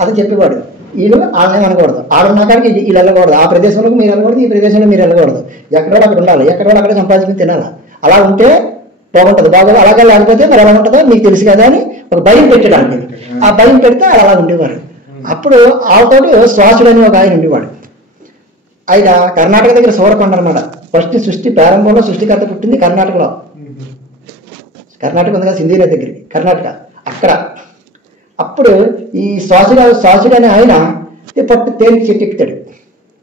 అతను చెప్పేవాడు. వీళ్ళు వాళ్ళని అనకూడదు, ఆడున్న కాడికి వీళ్ళు వెళ్ళకూడదు, ఆ ప్రదేశంలోకి మీరు వెళ్ళకూడదు, ఈ ప్రదేశంలో మీరు వెళ్ళకూడదు, ఎక్కడో అక్కడ ఉండాలి, ఎక్కడో అక్కడ సంపాదించుకుని తినాలి. అలా ఉంటే బాగుంటుంది బాగా అలాగే లేకపోతే మరి ఎలా ఉంటుందో మీకు తెలుసు కదా అని ఒక భయం పెట్టడానికి. ఆ భయం పెడితే అలా ఉండేవారు. అప్పుడు వాళ్ళతోటి శ్వాసుడు అని ఒక ఆయన ఉండేవాడు. ఆయన కర్ణాటక దగ్గర సూరకొండ అనమాట. ఫస్ట్ సృష్టి ప్రారంభంలో సృష్టికర్త పుట్టింది కర్ణాటకలో. కర్ణాటక ఉంది కదా సింధీ నది దగ్గరికి, కర్ణాటక అక్కడ. అప్పుడు ఈ శ్వాసుడు అనే ఆయన పట్టు తేలికి చెట్టు ఎక్కుతాడు.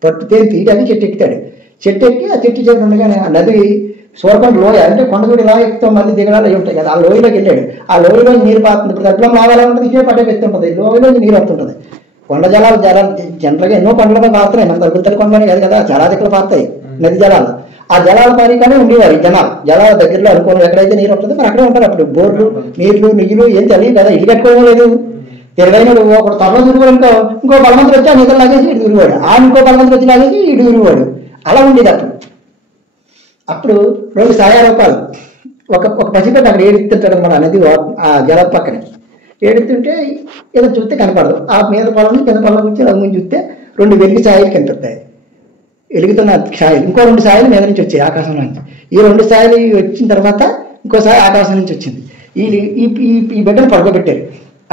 పట్టు తేలి తీయడానికి చెట్టు ఎక్కుతాడు. చెట్టు ఎక్కి ఆ చెట్టు చెట్టు ఉండగానే ఆ నది సూరకొండ లోయ అంటే కొండగుడి ఇలా ఎక్కుతాం మళ్ళీ దిగడాలు అవి ఉంటాయి కదా. ఆ లోయలోకి వెళ్ళాడు. ఆ లోయలో నీరు పారుతుంది. ఇప్పుడు దగ్గర లాగాలా ఉంటుంది, ఇదే పట్టే ఎత్తుంటుంది. లోయలో నీరు వస్తుంటుంది. కొండ జలాలు జనరల్గా ఎన్నో కొండలతో పారుతున్నాయి. మన దగ్గర కొండలని కాదు కదా, చాలా దగ్గర పారుతాయి నది జలాలు. ఆ జలాల పారికానే ఉండేవారు ఈ జలాల దగ్గరలో అనుకోవడం. ఎక్కడైతే నీరు వస్తుందో మరి అక్కడే ఉంటారు. అప్పుడు బోర్లు నీళ్లు ఏం తెలియదు కదా, ఇల్లు కట్టుకోవడం లేదు. తెలివైన ఒకడు త్వరలో తిరుగువాడు అనుకో, ఇంకో బలవంతుడు వచ్చి ఆ నిద్ర లాగేసి ఇటు తిరుగువాడు, ఆ ఇంకో బలవంతుడు వచ్చి లాగేసి ఇటు తిరుగువాడు. అలా ఉండేది అప్పుడు 2 సాయారూపాలు ఒక పసిపెట్టి అక్కడ ఏడుతుంటాడు అనమాట. నది ఆ జల పక్కనే ఏడుతుంటే ఏదో చూస్తే కనపడదు. ఆ మీద పొలం కింద పొలం నుంచి రంగు చూస్తే 2 వెలిగి ఛాయలు కనిపిస్తాయి. వెలుగుతున్న ఛాయలు ఇంకో 2 ఛాయలు మీద నుంచి వచ్చాయి ఆకాశం నుంచి. ఈ 2 ఛాయలు వచ్చిన తర్వాత ఇంకోసారి ఆకాశం నుంచి వచ్చింది. ఈ బిడ్డను పడుకోబెట్టారు.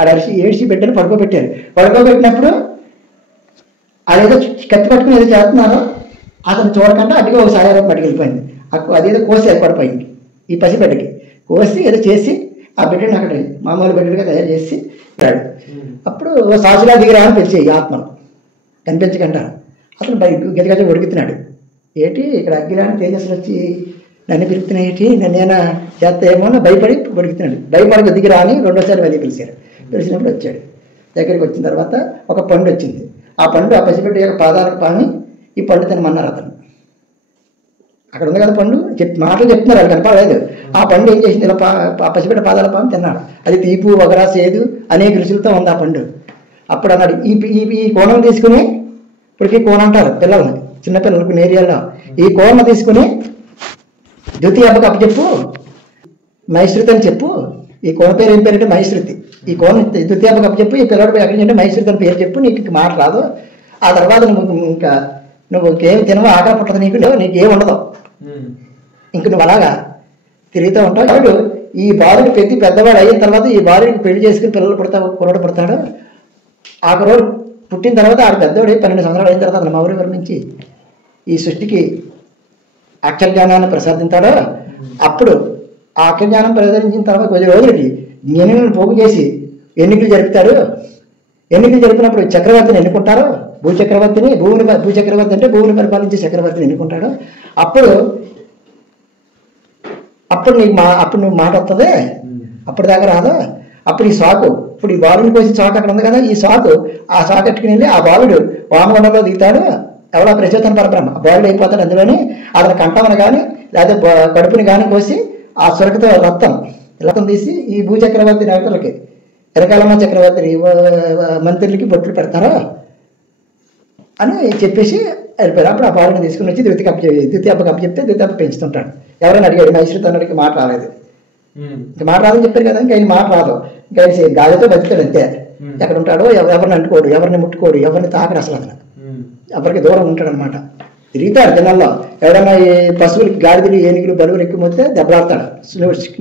ఆడ ఏడ్చి బిడ్డను పడుకోబెట్టారు. పడుకోబెట్టినప్పుడు అదేదో కత్తి పట్టుకుని ఏదో చేస్తున్నారో అతను చూడకుండా అటుగా ఒక సాయారూపం పట్టుకు వెళ్ళిపోయింది. అదేదో కోసి అది పడిపోయింది. ఈ పసిబిడ్డకి కోసి ఏదో చేసి ఆ బిడ్డను అక్కడ మామూలు బిడ్డగా తయారు చేసి పెట్టాడు. అప్పుడు సాసులా దిగిరా అని పిలిచే ఈ ఆత్మను కనిపించకంటారు. అతను గజగజ ఉడుకుతున్నాడు. ఏంటి ఇక్కడ అగ్గిరాని తేజస్సులు వచ్చి నన్ను పిలుస్తున్నాయి, ఏంటి నన్నేనా చేస్తాయేమో అని భయపడి ఉడుకుతున్నాడు. భయపడక దిగిరా అని 2వ మళ్ళీ పిలిచారు. పిలిచినప్పుడు వచ్చాడు. దగ్గరికి వచ్చిన తర్వాత ఒక పండు వచ్చింది. ఆ పండు ఆ పసిబిడ్డ యొక్క పాదాలకు పాని ఈ పండు తినమన్నారు. అతను అక్కడ ఉంది కదా పండు మాటలు చెప్తున్నారు, అది కనపడలేదు. ఆ పండు ఏం చేసింది, ఇలా ఆ పసిబిడ్డ పాదాల పాము తిన్నాడు. అది తీపు వగరా సేదు అనేక రుచులతో ఉంది ఆ పండు. అప్పుడు అన్నాడు, ఈ కోణం తీసుకుని, ఇప్పటికీ కోణ అంటారు పిల్లల్ని, చిన్నపిల్లలకు నేరియాల్లో, ఈ కోణ తీసుకుని ద్వితీయ అబ్బకి అప్పచెప్పు, మైశ్రుతి అని చెప్పు. ఈ కోణ పేరు ఏం పేరు అంటే మైశ్రుతి. ఈ కోణ ద్వితీయ అబ్బకి అప్పచెప్పు. ఈ పిల్లడి పేరు ఎక్కడి నుంచి మైశ్రుతి అని పేరు చెప్పు. నీకు మాట రాదు. ఆ తర్వాత నువ్వు ఇంకేమి తినవో, ఆకలి పుట్టదు, నీకేం ఉండదు. ఇంక నువ్వు అలాగా తిరుగుతూ ఉంటావు. కాబట్టి ఈ బాలుడు పెద్దవాడు అయిన తర్వాత ఈ బాలుడికి పెళ్లి చేసుకుని కుర్రాడు పుడతాడు. ఆ కుర్రాడు పుట్టిన తర్వాత ఆడు పెద్దవాడు 12 సంవత్సరాలు అయిన తర్వాత అతను మా ఊరి నుంచి ఈ సృష్టికి అక్షరజ్ఞానాన్ని ప్రసాదించాడో. అప్పుడు ఆ అక్షరజ్ఞానం ప్రసాదించిన తర్వాత కొద్ది రోజులకి జ్ఞానులను పోగు చేసి ఎన్నికలు జరుపుతారు. ఎన్నికలు జరిపినప్పుడు చక్రవర్తిని ఎన్నుకుంటారు. భూచక్రవర్తి అంటే భూమిని పరిపాలించే చక్రవర్తిని ఎన్నుకుంటాడు. అప్పుడు నువ్వు మాట వస్తుంది. అప్పుడు దాకా రాదు. అప్పుడు ఈ సాకు, ఇప్పుడు ఈ బాలుడిని కోసి సాకు అక్కడ ఉంది కదా, ఈ సాకు ఆ సాకు ఎట్టుకుని వెళ్ళి ఆ బాలుడు వామగొండలో దిగుతాడు. ఎవరో ప్రచోదన పరబ్రహ్మ బాలుడు అయిపోతాడు. అందులోని అతని కంఠమని కానీ లేదా కడుపుని కానీ కోసి ఆ సురకతో రక్తం తీసి ఈ భూచక్రవర్తి నేతలకి ఎరకాలమ్మ చక్రవర్తి మంత్రులకి బొట్లు పెడతారు అని చెప్పేసి వెళ్ళిపోయారు. అప్పుడు ఆ బాలుని తీసుకుని వచ్చి ద్వితీయ అబ్బకి అప్పచెప్తే ద్వితీయ అబ్బ పెంచుతుంటాడు. ఎవరైనా అడిగాడు, మైశ్రుతి అన్నడికి మాట రాలేదు. ఇంకా మాట రాదని చెప్పారు కదా, ఇంకా ఆయన మాట రాదు. ఇంకా ఆయన గాలితో బతుకుతాడు అంతే. ఎక్కడ ఉంటాడో ఎవరిని అంటుకోడు, ఎవరిని ముట్టుకోడు, ఎవరిని తాకడు. అసలు అతను ఎవరికి దూరం ఉంటాడు అనమాట. తిరుగుతాడు జనాల్లో. ఎవరైనా ఈ పశువులకి గాడిదలు ఏనుగులు బరువులు ఎక్కువ మొత్తే దెబ్బలాడతాడు.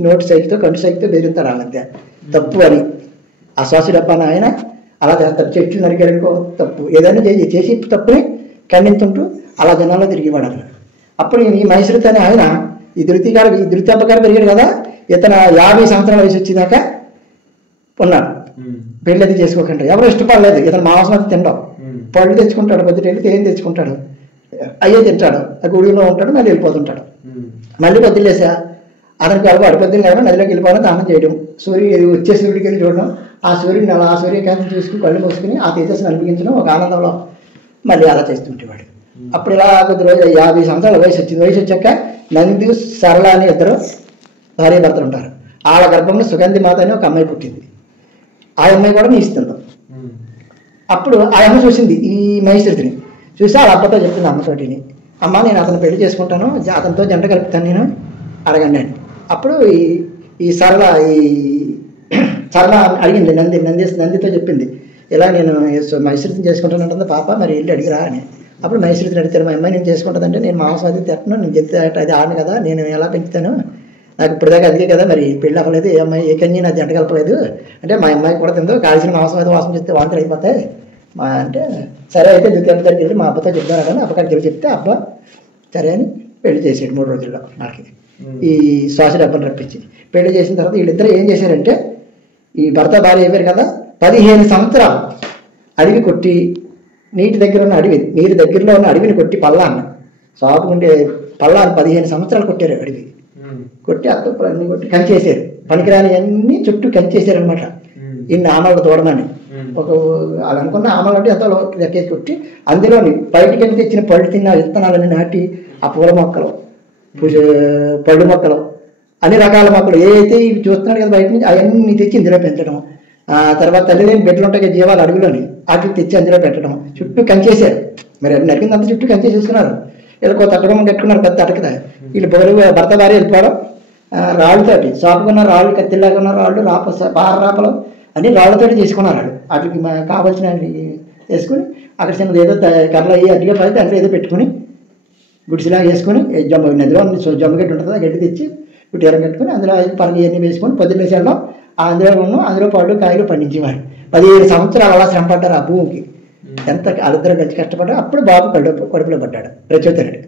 నోటి సైకితో కంటి సైకితో బెదిరిస్తాడు వాళ్ళంతే. తప్పు అని ఆ శ్వాసుడు అబ్బాన ఆయన అలా చేస్తాడు. చెట్లు నరికాడనుకో తప్పు, ఏదైనా చేసి తప్పుని ఖండించుంటూ అలా జనాల్లో తిరిగివాడు అతను. అప్పుడు ఈ మైశ్రుతి అనే ఆయన ఈ ధృతి అబ్బగారు పెరిగాడు కదా, ఇతను 50 సంవత్సరాల వయసు వచ్చేదాకా ఉన్నాడు. పెళ్ళి అది చేసుకోకుండా ఎవరు ఇష్టపడలేదు. ఇతను మాంసం అది తినడం, పళ్ళు తెచ్చుకుంటాడు, పొద్దుటెళ్ళి తేనె తెచ్చుకుంటాడు, అయ్యే తింటాడు, ఆ గుడిలో ఉంటాడు, మళ్ళీ వెళ్ళిపోతుంటాడు. మళ్ళీ పొద్దులేసా అతనికి అలవాటు పొద్దున్న లేవడం నదిలోకి వెళ్ళిపోవడం, స్నానం చేయడం, వచ్చే సూర్యుడికి వెళ్ళి చూడడం, ఆ సూర్యుడిని అలా ఆ సూర్యకాంతిని చూసుకుని కళ్ళు మూసుకుని ఆ తేజస్సును అనిపించడం ఒక ఆనందంలో మళ్ళీ అలా చేస్తుంటేవాడు. అప్పుడు ఇలా కొద్ది రోజు 50 సంవత్సరాల వయసు వచ్చింది. వయసు వచ్చాక నంది సరళ అని ఇద్దరు భార్య భర్తలు ఉంటారు. వాళ్ళ గర్భంలో సుగంధి మాత అని ఒక అమ్మాయి పుట్టింది. ఆ అమ్మాయి కూడా నీస్తుంది. అప్పుడు ఆ అమ్మ చూసింది ఈ మైశ్రుతిని. చూసి వాళ్ళ అబ్బతో చెప్తుంది అమ్మతోటిని, అమ్మ నేను అతను పెళ్లి చేసుకుంటాను, అతనితో జంట కలుపుతాను నేను, అడగండి అని. అప్పుడు ఈ సరళ అడిగింది నందితో చెప్పింది, ఇలా నేను మైశ్రుతిని చేసుకుంటానంటుంది పాప, మరి వెళ్ళి అడిగిరా అని. అప్పుడు మైశ్రుతిని అడిగితే మా అమ్మాయి నేను చేసుకుంటుందంటే నేను మాంసం అది తిట్టను, నేను చెప్తే అది ఆడను కదా, నేను ఎలా పెంచుతాను నాకు ఇప్పటిదాకా అదిగే కదా మరి పెళ్ళి అవ్వలేదు, ఏ అమ్మాయి ఏ కన్య నా జంట కలపలేదు అంటే మా అమ్మాయి కూడా తిందో కాల్చిన మాంసం అయితే వాసన చెప్తే వాంతులు అయిపోతాయి మా అంటే సరే అయితే జ్యోతి దగ్గరికి వెళ్ళి మా అబ్బతో చెప్తాను అబ్బకాడికి వెళ్ళి చెప్తే అబ్బా సరే అని పెళ్లి చేసాడు 3 రోజుల్లో నాకు ఈ శ్వాస డబ్బులు రప్పించి. పెళ్లి చేసిన తర్వాత వీళ్ళిద్దరూ ఏం చేశారంటే ఈ భర్త భార్య అయిపోయారు కదా 15 సంవత్సరాలు అడవి కొట్టి నీటి దగ్గర ఉన్న అడవి నీరు దగ్గరలో ఉన్న అడవిని కొట్టి పల్లాన్ని సాపుకుంటే పల్లాన్ని 15 సంవత్సరాలు కొట్టారు అడవి కొట్టి అత్తప్పుడు అన్ని కొట్టి కంచేసారు పనికిరాని అన్నీ చుట్టూ కంచేసారు అనమాట. ఇన్ని ఆమలకు తోడమని ఒక వాళ్ళు అనుకున్న ఆమలు అంటే ఎంతో లెక్కేసి కొట్టి అందులోని బయటికి వెళ్ళి తెచ్చిన పళ్ళు తిన్న విత్తనాలని నాటి ఆ పూల మొక్కలు పళ్ళు మొక్కలు అన్ని రకాల మొక్కలు ఏవైతే ఇవి చూస్తున్నాడు కదా బయట నుంచి అవన్నీ తెచ్చి ఇందులో పెంచడం. తర్వాత తల్లి లేని బిడ్డలు ఉంటాయి జీవాలు అడుగులోని వాటికి తెచ్చి అందులో పెట్టడం చుట్టూ కంచేసారు. మరి అది నరికిందంత చుట్టూ కంచేసేసుకున్నారు. వీళ్ళకి ఒక తట్టడం కట్టుకున్నారు పెద్ద అటకదా. వీళ్ళు భర్త భార్య వెళ్ళిపోవడం రాళ్ళతోటి సాపుకున్న రాళ్ళు కత్తిలాగా ఉన్న రాళ్ళు పార రాపలు అన్ని రాళ్ళతోటి చేసుకున్నారు. వాళ్ళు వాటికి కావాల్సిన వేసుకుని అక్కడ చిన్నది ఏదో కర్రలు అయ్యి అడ్డుగా పడితే అక్కడ ఏదో పెట్టుకుని గుడిసిలాగా వేసుకొని నదిలో జమ్ము గడ్డి ఉంటుంది ఆ గడ్డి తెచ్చి గుట్టేరం కట్టుకుని అందులో పనులు ఇవన్నీ వేసుకొని పొద్దున్న వేసేయడం అందులో పళ్ళు కాయలు పండించేవారు. 15 సంవత్సరాలు అలా శ్రమ పడ్డారు ఆ భూమికి. ఎంత వాళ్ళిద్దరూ కలిసి కష్టపడ్డారు. అప్పుడు బాబు కడుపులో పడ్డాడు ప్రచోదనుడు.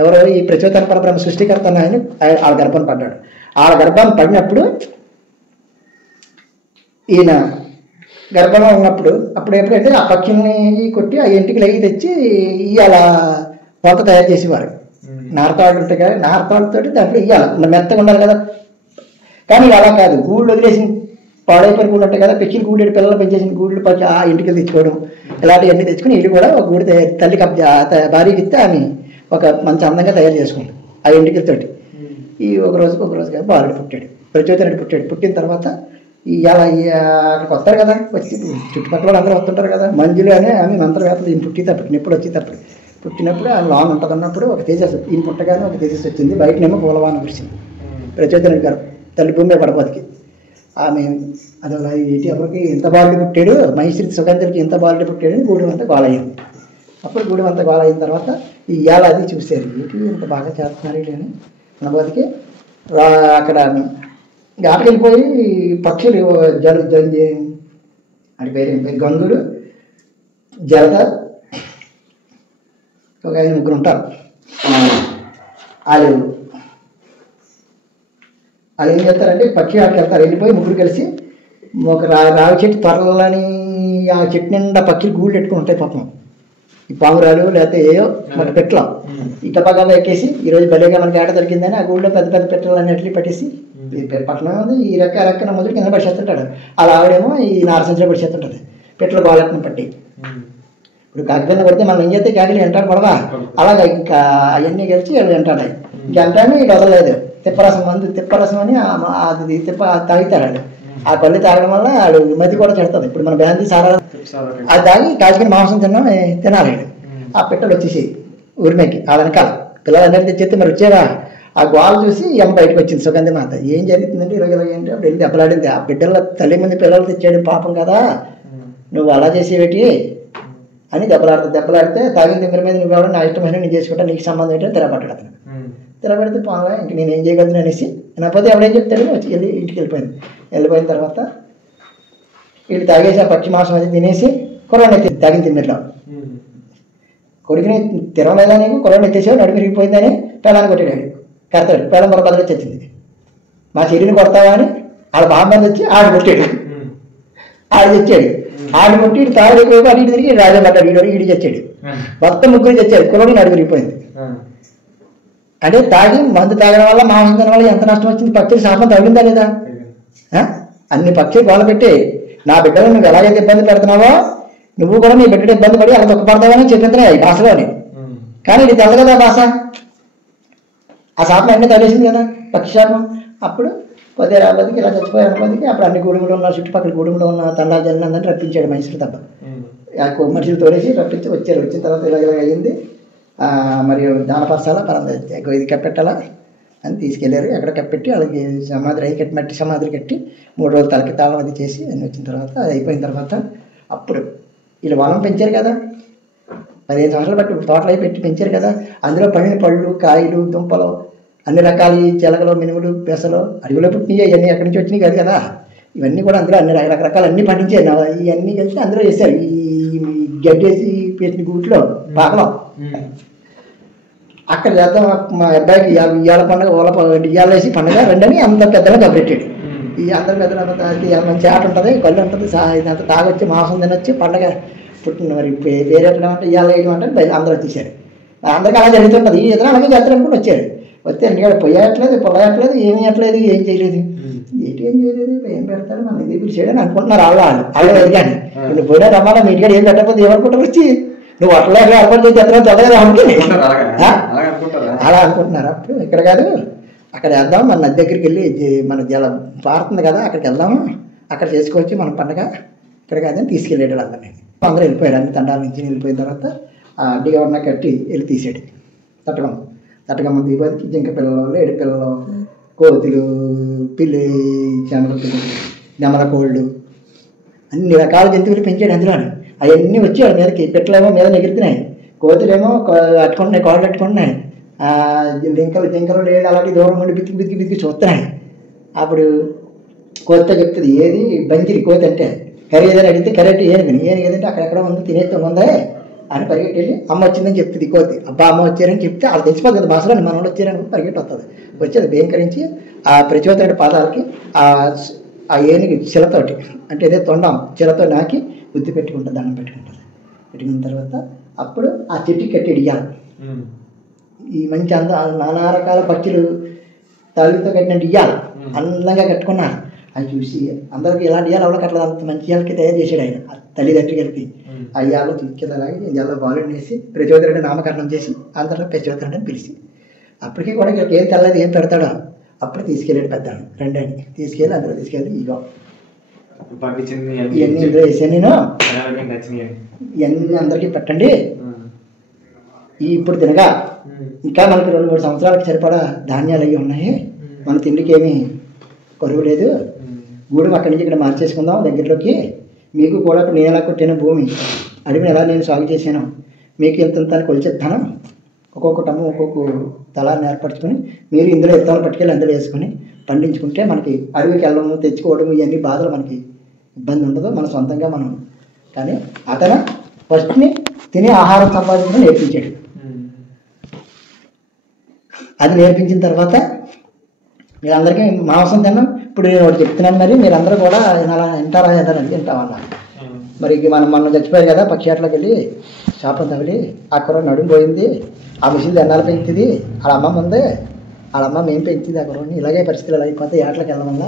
ఎవరో ఈ ప్రచోదన పరబ్రహ్మ సృష్టికర్త ఆయన వాళ్ళ గర్భాన్ని పడ్డాడు. వాళ్ళ గర్భాన్ని పడినప్పుడు ఈయన గర్భంలో ఉన్నప్పుడు అప్పుడు ఎప్పుడైతే ఆ పక్షిని కొట్టి ఆ ఇంటికి లగి తెచ్చి ఇవాళ పొంత తయారు చేసేవారు. నారతాడు ఉంటాయి కదా నారతాడుతో దాంట్లో ఇవ్వాలి మెత్తగా ఉండాలి కదా. కానీ అలా కాదు గూళ్ళు వదిలేసిన పాడైపోయిన గూళ్ళు ఉంటాయి కదా పెంచిన గూడు పిల్లలు పెంచేసిన గూళ్ళు ఆ ఇంటికి తెచ్చుకోవడం ఇలాంటివన్నీ తెచ్చుకుని ఇల్లు కూడా ఒక గూడు తల్లి భార్యకి ఇస్తే ఆమె ఒక మంచి అందంగా తయారు చేసుకుంటాం ఆ ఇంటికితోటి. ఈ ఒక రోజుగా బాలుడు పుట్టాడు ప్రచోదనుడు పుట్టాడు. పుట్టిన తర్వాత ఇలా అక్కడికి వస్తారు కదా వచ్చి చుట్టుపక్కల అందరూ వస్తుంటారు కదా మంజులు అనే ఆమె మంత్రవేత్తలు ఈయన పుట్టినప్పుడు ఎప్పుడు వచ్చేటప్పుడు పుట్టినప్పుడు ఆమె లాన్ ఉంటుంది అన్నప్పుడు ఒక తేజస్సు ఈయన పుట్టగానే ఒక తేజస్సు వచ్చింది. బయటనేమో పూలవాన కురిసింది ప్రచోదనుడి గారు తల్లి భూమి పడపతికి. ఆమె అది అలా ఏంటి ఎవరికి ఎంత బాలుడు పుట్టాడు మహిశ్రీ సుగంధుడికి ఎంత బాలుడు పుట్టాడు అని గూడెం అంతా గోలయ్యింది. అప్పుడు గూడెం అంతా గోలైన తర్వాత ఈ ఇవాళ అది చూశారు ఏంటి ఇంత బాగా చేస్తున్నారు అని అనబోతికి అక్కడ ఘాటకి వెళ్ళిపోయి పక్షులు అని పేరు గంగుడు జలద ఒక 5-3 ఉంటారు. వాళ్ళు ఏం చేస్తారంటే పక్షి ఆటకి వెళ్తారు. వెళ్ళిపోయి 3 కలిసి ఒక రావి చెట్టు త్వరలని ఆ చెట్టు నిండా పక్షులు గూళ్ళు పెట్టుకుని ఉంటాయి పాపం. ఈ పావురాలు లేకపోతే ఏయో మన పెట్టలం ఈ టపాకాలు ఎక్కేసి ఈరోజు భలేగా మనకి ఏట దొరికిందని ఆ గూళ్ళో పెద్ద పెద్ద పెట్టలన్నిటిని పెట్టేసి పట్టణం ఉంది ఈ రెక్క మొదలు కింద పడిచేస్తుంటాడు. అలా ఆవిడేమో ఈ నారసించలో పడిచేస్తుంటుంది పెట్టలు బాలెట్ని పట్టి. ఇప్పుడు కాకిపిల్ల పడితే మనం ఏం చేస్తే కాకిలు వెంటాడు పడవా అలాగా ఇంకా అవన్నీ కలిసి వాళ్ళు వెంటాడాయి. ఇంకెంటాను ఇక వదలలేదు తిప్పరసం అని అది తాగుతాడు వాడు. ఆ పళ్ళు తాగడం వల్ల వాడు మధ్య కూడా చెడుతుంది. ఇప్పుడు మన బ్యాంది సారా అది తాగి కాకిపిల్ల మాంసం తినాలి. ఆ పెట్టలు వచ్చేసి ఊరిమేకి ఆ వెనకాల పిల్లలందరికీ తెచ్చేస్తే మరి వచ్చేవా ఆ గోలు చూసి ఎమ్మ బయటకు వచ్చింది సుగంధి మాత. ఏం జరుగుతుందంటే ఇలాగ ఏంటి అప్పుడు వెళ్ళి దెబ్బలాడింది. ఆ బిడ్డల తల్లి ముందు పిల్లలు తెచ్చాడు పాపం కదా నువ్వు అలా చేసేవేటి అని దెబ్బలాడితే తాగిన దగ్గర మీద నువ్వు ఎవరు నా ఇష్టమైన నేను చేసుకుంటా నీకు సంబంధం ఏంటో తెరపడ్డాడు అతను. తెరపడితే పోలా ఇంక నేను ఏం చేయగలను అనేసి నాకపోతే ఎవడేం చెప్తాడు వచ్చి ఇంటికి వెళ్ళిపోయిన తర్వాత వీళ్ళు తాగేసి ఆ పక్షి మాంసం అది తినేసి కుర్రాన్ని తాగిన తిన్నట్లో కొడుకుని తిరగలేదా నీకు కుర్రాన్ని ఎత్తేసావు నడుము విరిగిపోయిందని పేలాన్ని కొట్టాడు కడతాడు పేలం మరో బదులు వచ్చింది. మా చెల్లిని కొడతావా అని ఆడ బామ్మది వచ్చి ఆడ కొట్టాడు. ఆడ తెచ్చాడు ఆడ కొట్టి ఇటు తాగలేకపోయి అటు ఇటు తిరిగి రాజా పడ్డాడు ఈడు తెచ్చాడు. మొత్తం 3 తెచ్చాడు కుర్రాడిని నడుము విరిగిపోయింది. అంటే తాగి మందు తాగడం వల్ల మాంసం తినడం వల్ల ఎంత నష్టం వచ్చింది పక్షులు శాపం తగిలిందా లేదా. అన్ని పక్షులు గోల పెట్టి నా బిడ్డలు నువ్వు ఎలాగైతే ఇబ్బంది పెడుతున్నావో నువ్వు కూడా నీ బిడ్డలు ఇబ్బంది పడి అలా దుఃఖపడతావని చెప్తున్నాయి ఈ భాషలోని. కానీ ఇది తెల్ల కదా భాష ఆ శాపం అన్నీ తగిలేసింది కదా పక్షి శాపం. అప్పుడు పొద్దు రాబోదికి ఇలా చచ్చిపోయాబోదికి అప్పుడు అన్ని గూడుములు ఉన్న చుట్టుపక్కల గూడుములు ఉన్న తండా జల్లని అందరినీ రప్పించాడు మనుషులు తప్ప మనుషులు తోలేసి రప్పించి వచ్చారు. వచ్చిన తర్వాత ఇలా అయ్యింది. మరియు దానపరచాలా ఇది కప్పెట్టాలా అని తీసుకెళ్ళారు. ఎక్కడ కప్పెట్టి వాళ్ళకి సమాధి కట్టి మట్టి సమాధులు కట్టి 3 రోజులు తలకి తాళం అది చేసి అన్నీ వచ్చిన తర్వాత అది అయిపోయిన తర్వాత అప్పుడు వీళ్ళు వనం పెంచారు కదా 15 సంవత్సరాలు బట్టి తోటలు పెట్టి పెంచారు కదా అందులో పండిన పళ్ళు కాయలు దుంపలు అన్ని రకాల ఈ చిలకలు మినుములు పెసలు అడవిలో పుట్టినాయి, ఇవన్నీ ఎక్కడి నుంచి వచ్చినాయి కాదు కదా. ఇవన్నీ కూడా అందులో అన్ని రకరకాలు అన్నీ పండించారు. ఇవన్నీ కలిసి అందులో వేసారు. ఈ గడ్డేసి పెట్టిన గూట్లో పాకలం అక్కడ చేద్దాం. మా అబ్బాయికి ఇవాళ పండుగ ఇవాళ వేసి పండుగ రెండని అందరు పెద్దగా కబరెట్టాడు. ఈ అందరు పెద్దలు మంచి ఆట ఉంటుంది, కళ్ళు ఉంటుంది, ఇదంతా తాగొచ్చి మాంసం తినొచ్చి పండగ పుట్టిన మరి వేరేటం అంటే ఇవాళ వేయమంటే అందరూ వచ్చేసారు. అందరికీ అలా జరుగుతుంటుంది. ఈ ఇతర అలాగే చేస్తారు అనుకుని వచ్చారు. వస్తే ఎందుకంటే పొయ్యట్లేదు, పొలయట్లేదు, ఏమి అట్లేదు, ఏం చేయలేదు. ఏం చేయలేదు, ఏం పెడతాడు మన ఇది పిలిచాడని అనుకుంటున్నారు. వాళ్ళు ఎదిగాను. నువ్వు పోయినా రమ్మాలా మీ ఇంటికాడ ఏం పెట్టకపోతే ఏమనుకుంటారు వచ్చి నువ్వు అట్లా ఏర్పాటు చేసి ఎత్తడం చదవదా అనుకుని అలా అనుకుంటున్నారు. అప్పుడు ఇక్కడ కాదు అక్కడ వేద్దాం, మన నది దగ్గరికి వెళ్ళి మన జలం పారుతుంది కదా అక్కడికి వెళ్దాము, అక్కడ చేసుకోవచ్చు మన పండగ, ఇక్కడ కాదని తీసుకెళ్ళాడు అందరినీ. అందరూ వెళ్ళిపోయాడు. అన్ని తండాల నుంచి వెళ్ళిపోయిన తర్వాత ఆ అడ్డిగా ఉన్న కట్టి వెళ్ళి తీసాడు. తట్టగమ్మ దిగిపోతే జింక పిల్లలు, లేడి పిల్లలు, కోతులు, పిల్లి చెమరలు, నెమల కోళ్ళు, అన్ని రకాల జంతువులు పెంచాడు అందులో. అవన్నీ వచ్చి వాడి మీదకి పెట్టలేమో మీద ఎగురుతున్నాయి, కోతులేమో అట్టుకుంటున్నాయి, కాళ్ళు అట్టుకుంటున్నాయి, జింకలు లేడు అలాగే దూరం ఉండి బితికి చూస్తున్నాయి. అప్పుడు కోతితో చెప్తుంది, ఏది బంజిరి కోతి అంటే కర్రీ ఏదైనా అడిగితే కరెక్ట్ ఏదంటే అక్కడెక్కడ ఉందో తినేస్తూ ఉందే అని పరిగెట్టి వెళ్ళి అమ్మ వచ్చిందని చెప్తుంది కోతి. అబ్బా అమ్మ వచ్చారని చెప్తే వాళ్ళు తెచ్చిపోతుంది కదా బసలని, మన వాళ్ళు వచ్చారని పరిగెట్టి వస్తుంది. వచ్చేది భయంకరించి ఆ ప్రచోదనుడి పాదాలకి ఆ ఏనుగు శిలతోటి అంటే ఏదో తొండం శిలతో నాకి బుద్ధి పెట్టుకుంటుంది, దండం పెట్టుకుంటుంది. పెట్టుకున్న తర్వాత అప్పుడు ఆ చెట్టుకి కట్టి ఇయ్యాలి. ఈ మంచి నానా రకాల పక్షులు తల్లితో కట్టినట్టు ఇయ్యాలి, అందంగా కట్టుకున్నారు. అది చూసి అందరికి ఇలాంటి ఇయ్యాలి ఎవరికి అట్లా అంత మంచి ఇయ్యాలకి తయారు చేశాడు ఆయన. తల్లిదండ్రి కలిపి ఆ ఇయ్యాలు తీసుకెళ్ళలాగి ఇయ్యాలో బాలుని వేసి ప్రచోదనుడి నామకరణం చేసి అందరిలో ప్రచోదనుడు అని పిలిచి అప్పటికీ కూడా ఇక్కడ ఏం తెల్లది ఏం పెడతాడో అప్పుడు తీసుకెళ్ళాడు పెద్దాను రెండని తీసుకెళ్ళి అందరూ తీసుకెళ్ళి ఇగో ఇవన్నీ ఇందులో వేసాను నేను, ఇవన్నీ అందరికీ పెట్టండి. ఇప్పుడు తినగా ఇంకా మనకి 2-3 సంవత్సరాలకు సరిపడా ధాన్యాలు అవి ఉన్నాయి, మన తిండికి ఏమీ కరువు లేదు. గూడెం అక్కడి నుంచి ఇక్కడ మార్చేసుకుందాం దగ్గరలోకి. మీకు కూడా ఇప్పుడు నేను ఎలా కొట్టిన భూమి అడవిని ఎలా నేను సాగు చేశాను మీకు ఇంత కొలిచెత్తాను. ఒక్కొక్క టమ్ము ఒక్కొక్క తలాన్ని ఏర్పరచుకొని మీరు ఇందులో విత్తనాలు పట్టుకెళ్ళి అందులో వేసుకొని పండించుకుంటే మనకి అడవికి వెళ్ళడము తెచ్చుకోవడము ఇవన్నీ బాధలు మనకి ఇబ్బంది ఉండదు, మన సొంతంగా మనం. కానీ అతను ఫస్ట్ని తినే ఆహారం సంపాదించడం నేర్పించాడు. అది నేర్పించిన తర్వాత మీరందరికీ మాంసం తిన్నాం. ఇప్పుడు నేను ఒకటి చెప్తున్నాను, మరి మీరందరూ కూడా అలా వింటారా ఏదైనా వింటామన్నా. మరి మనం చచ్చిపోయారు కదా పక్షియాట్లోకి వెళ్ళి శాపం తగిలి అక్కడ నడుము పోయింది, ఆ మిషన్ ఎన్నాళ్ళు పెంచుతుంది, వాళ్ళ అమ్మమ్మ ఉంది, వాళ్ళ అమ్మమ్మ ఏం పెంచింది అక్కడ ఇలాగే పరిస్థితులు అయిపోతే ఏట్లకి వెళ్ళడం వల్ల.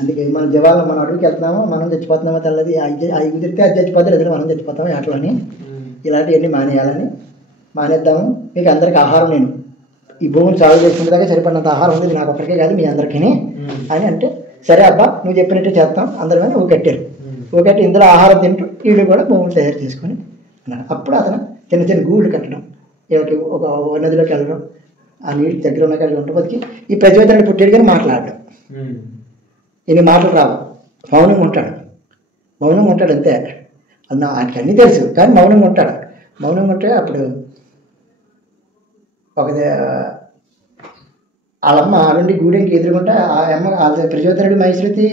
అందుకే మన జీవాలను మనం అడుగుకి వెళ్తున్నామో మనం చచ్చిపోతున్నామో తెల్లది అవి కుదిరితే అది చచ్చిపోతే లేదా మనం చచ్చిపోతామో ఏట్లని. ఇలాంటివన్నీ మానేయాలని మానేద్దాము. మీకు అందరికి ఆహారం నేను ఈ భూమిని సాగు చేసుకునేదాకా సరిపడినంత ఆహారం ఉంది నాకు ఒక్కరికే కాదు మీ అందరికీ అని అంటే, సరే అబ్బా నువ్వు చెప్పినట్టే చేస్తాం అందరి మీద నువ్వు కట్టారు. నువ్వు కట్టి ఇందులో ఆహారం తింటూ వీళ్ళు కూడా భూములు తయారు చేసుకొని అన్నాడు. అప్పుడు అతను చిన్న చిన్న గూళ్ళు కట్టడం, వీళ్ళకి ఒక నదిలోకి వెళ్ళడం, ఆ నీళ్ళు దగ్గర ఉన్న కలిగి ఉంటే ఈ ప్రచోదనుడు పుట్టాడు కానీ మాట్లాడడం, ఇన్ని మాటలు రావు, మౌనంగా ఉంటాడు అంతే. ఆయనకి అన్నీ తెలుసు కానీ మౌనంగా ఉంటాడు. మౌనంగా ఉంటే అప్పుడు ఒక వాళ్ళమ్మ ఆడుండి గూడెంకి ఎదురుకుంటే ఆ అమ్మ ప్రచోదనుడి మైశ్రుతి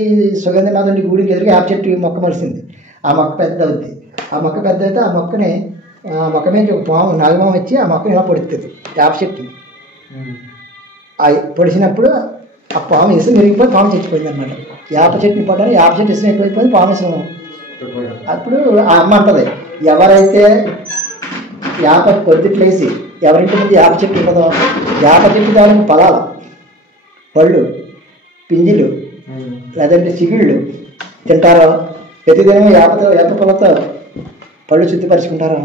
సుగంధి మాధుండి గూడెంకి ఎదురుగా యాప చెట్టు మొక్క మలిసింది. ఆ మొక్క పెద్ద అవుద్ది. ఆ మొక్క పెద్ద అయితే ఆ మొక్కని మొక్క మీద ఒక పాము నాగమామ వచ్చి ఆ మొక్కని ఇలా పొడుస్తుంది యాప చెట్టుని. పొడిచినప్పుడు ఆ పాము ఇసుం విరిగిపోయి పాము చచ్చిపోయింది అనమాట. యాప చెట్టుని పడ్డాను, యాప చెట్టు ఇసుం ఎక్కువైపోయింది, పాము ఇసుం. అప్పుడు ఆ అమ్మ అంటది, ఎవరైతే యాప పొద్దుట్లేసి ఎవరింటి ముందు యాప చెట్టు ఉంటుందో యాప చెట్టు దానికి పొలాలు పళ్ళు పింజలు లేదంటే చిగుళ్ళు తింటారో, ప్రతిదినం వేప పొలతో పళ్ళు శుద్ధిపరుచుకుంటారో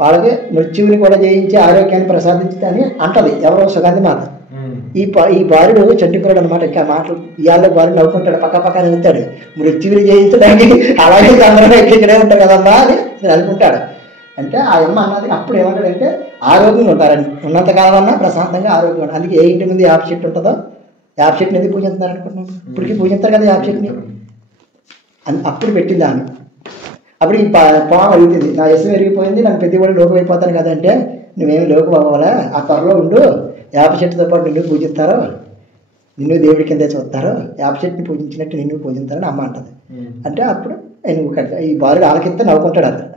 వాళ్ళకి మృత్యువుని కూడా జయించి ఆరోగ్యాన్ని ప్రసాదించుదని అంటది ఎవరో సుగంధి మాత. ఈ బాలుడు చంటికురుడు అనమాట. ఇంకా మాటలు ఇవాళ బాలుడు నవ్వుకుంటాడు, పక్క నవ్వుతాడు. మృత్యువుని జయించడానికి అలాగే అందరూ ఇక్కడే ఉంటారు కదమ్మా అని అనుకుంటాడు. అంటే ఆ అమ్మ అన్నది అప్పుడు ఏమంటాడంటే ఆరోగ్యంగా ఉంటారని, ఉన్నంతకాలం అన్నా ప్రశాంతంగా ఆరోగ్యంగా ఉంటారు. అందుకే ఏ ఇంటి ముందు యాప చెట్టు ఉంటుందో యాప చెట్టుని ఎందుకు పూజిస్తున్నారు అనుకుంటున్నాం, ఇప్పటికీ పూజిస్తారు కదా యాప చెట్టుని. అప్పుడు పెట్టింది ఆమె. అప్పుడు ఈ పాము అడుగుతుంది, నా ఇష్టం పెరిగిపోయింది, నన్ను ప్రతి కూడా లోకం అయిపోతాను కదంటే, నువ్వేమి లోకం అవ్వాలా, ఆ త్వరలో ఉండు, వేప చెట్టుతో పాటు నిన్ను పూజిస్తారో, నిన్ను దేవుడి కింద చూస్తారో, వేప చెట్టుని పూజించినట్టు నిన్ను పూజిస్తారని అమ్మ అంటుంది. అంటే అప్పుడు నువ్వు ఈ బాలుడు ఆలకిస్తే నవ్వుకుంటాడు అతను.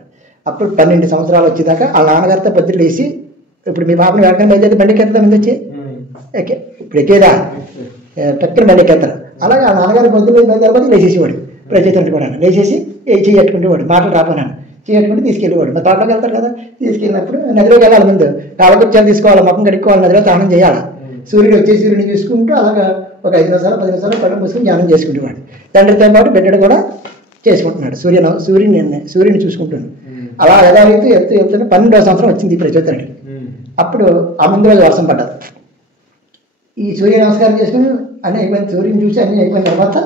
అప్పుడు 12 సంవత్సరాలు వచ్చేదాకా వాళ్ళ నాన్నగారితో పొద్దులు వేసి, ఇప్పుడు మీ పాపని వెనకని బయలుదేరి బండికి ఎత్తుదా ముందు వచ్చి ఓకే ఇప్పుడు ఎక్కేదా టక్కన బండికి ఎత్తారు. అలాగే ఆ నాన్నగారి పొద్దులు బయలుదేరిపోతే లేచేసేవాడు. ప్రచేతండి కూడా లేచేసి చేయి కట్టుకుంటేవాడు, మాటలు రాపోనాను చేయట్టుకుంటే తీసుకెళ్ళేవాడు. మరి తోటలోకి వెళ్తారు కదా, తీసుకెళ్ళినప్పుడు నదిలోకి వెళ్ళాలి, ముందు కాలకృత్యాలు తీసుకోవాలి, ముఖం కడుక్కోవాలి, నదిలో స్నానం చేయాలి. సూర్యుడు వచ్చే సూర్యుని చూసుకుంటూ అలాగా ఒక 5 నిమిషాలు 10 నిమిషాలు కళ్ళు మూసుకుని ధ్యానం చేసుకుంటేవాడు. తండ్రితో పాటు బిడ్డడు కూడా చేసుకుంటున్నాడు, సూర్యుని చూసుకుంటున్నాడు. అలా ఎలాగైతే వెళ్తున్నా 12వ సంవత్సరం వచ్చింది ప్రచోదనుడికి. అప్పుడు ఆ ముందు రోజు వర్షం పడ్డది. ఈ సూర్య నమస్కారం చేసుకుని అన్నీ అయిపోయింది, సూర్యుని చూసి అన్నీ అయిపోయిన తర్వాత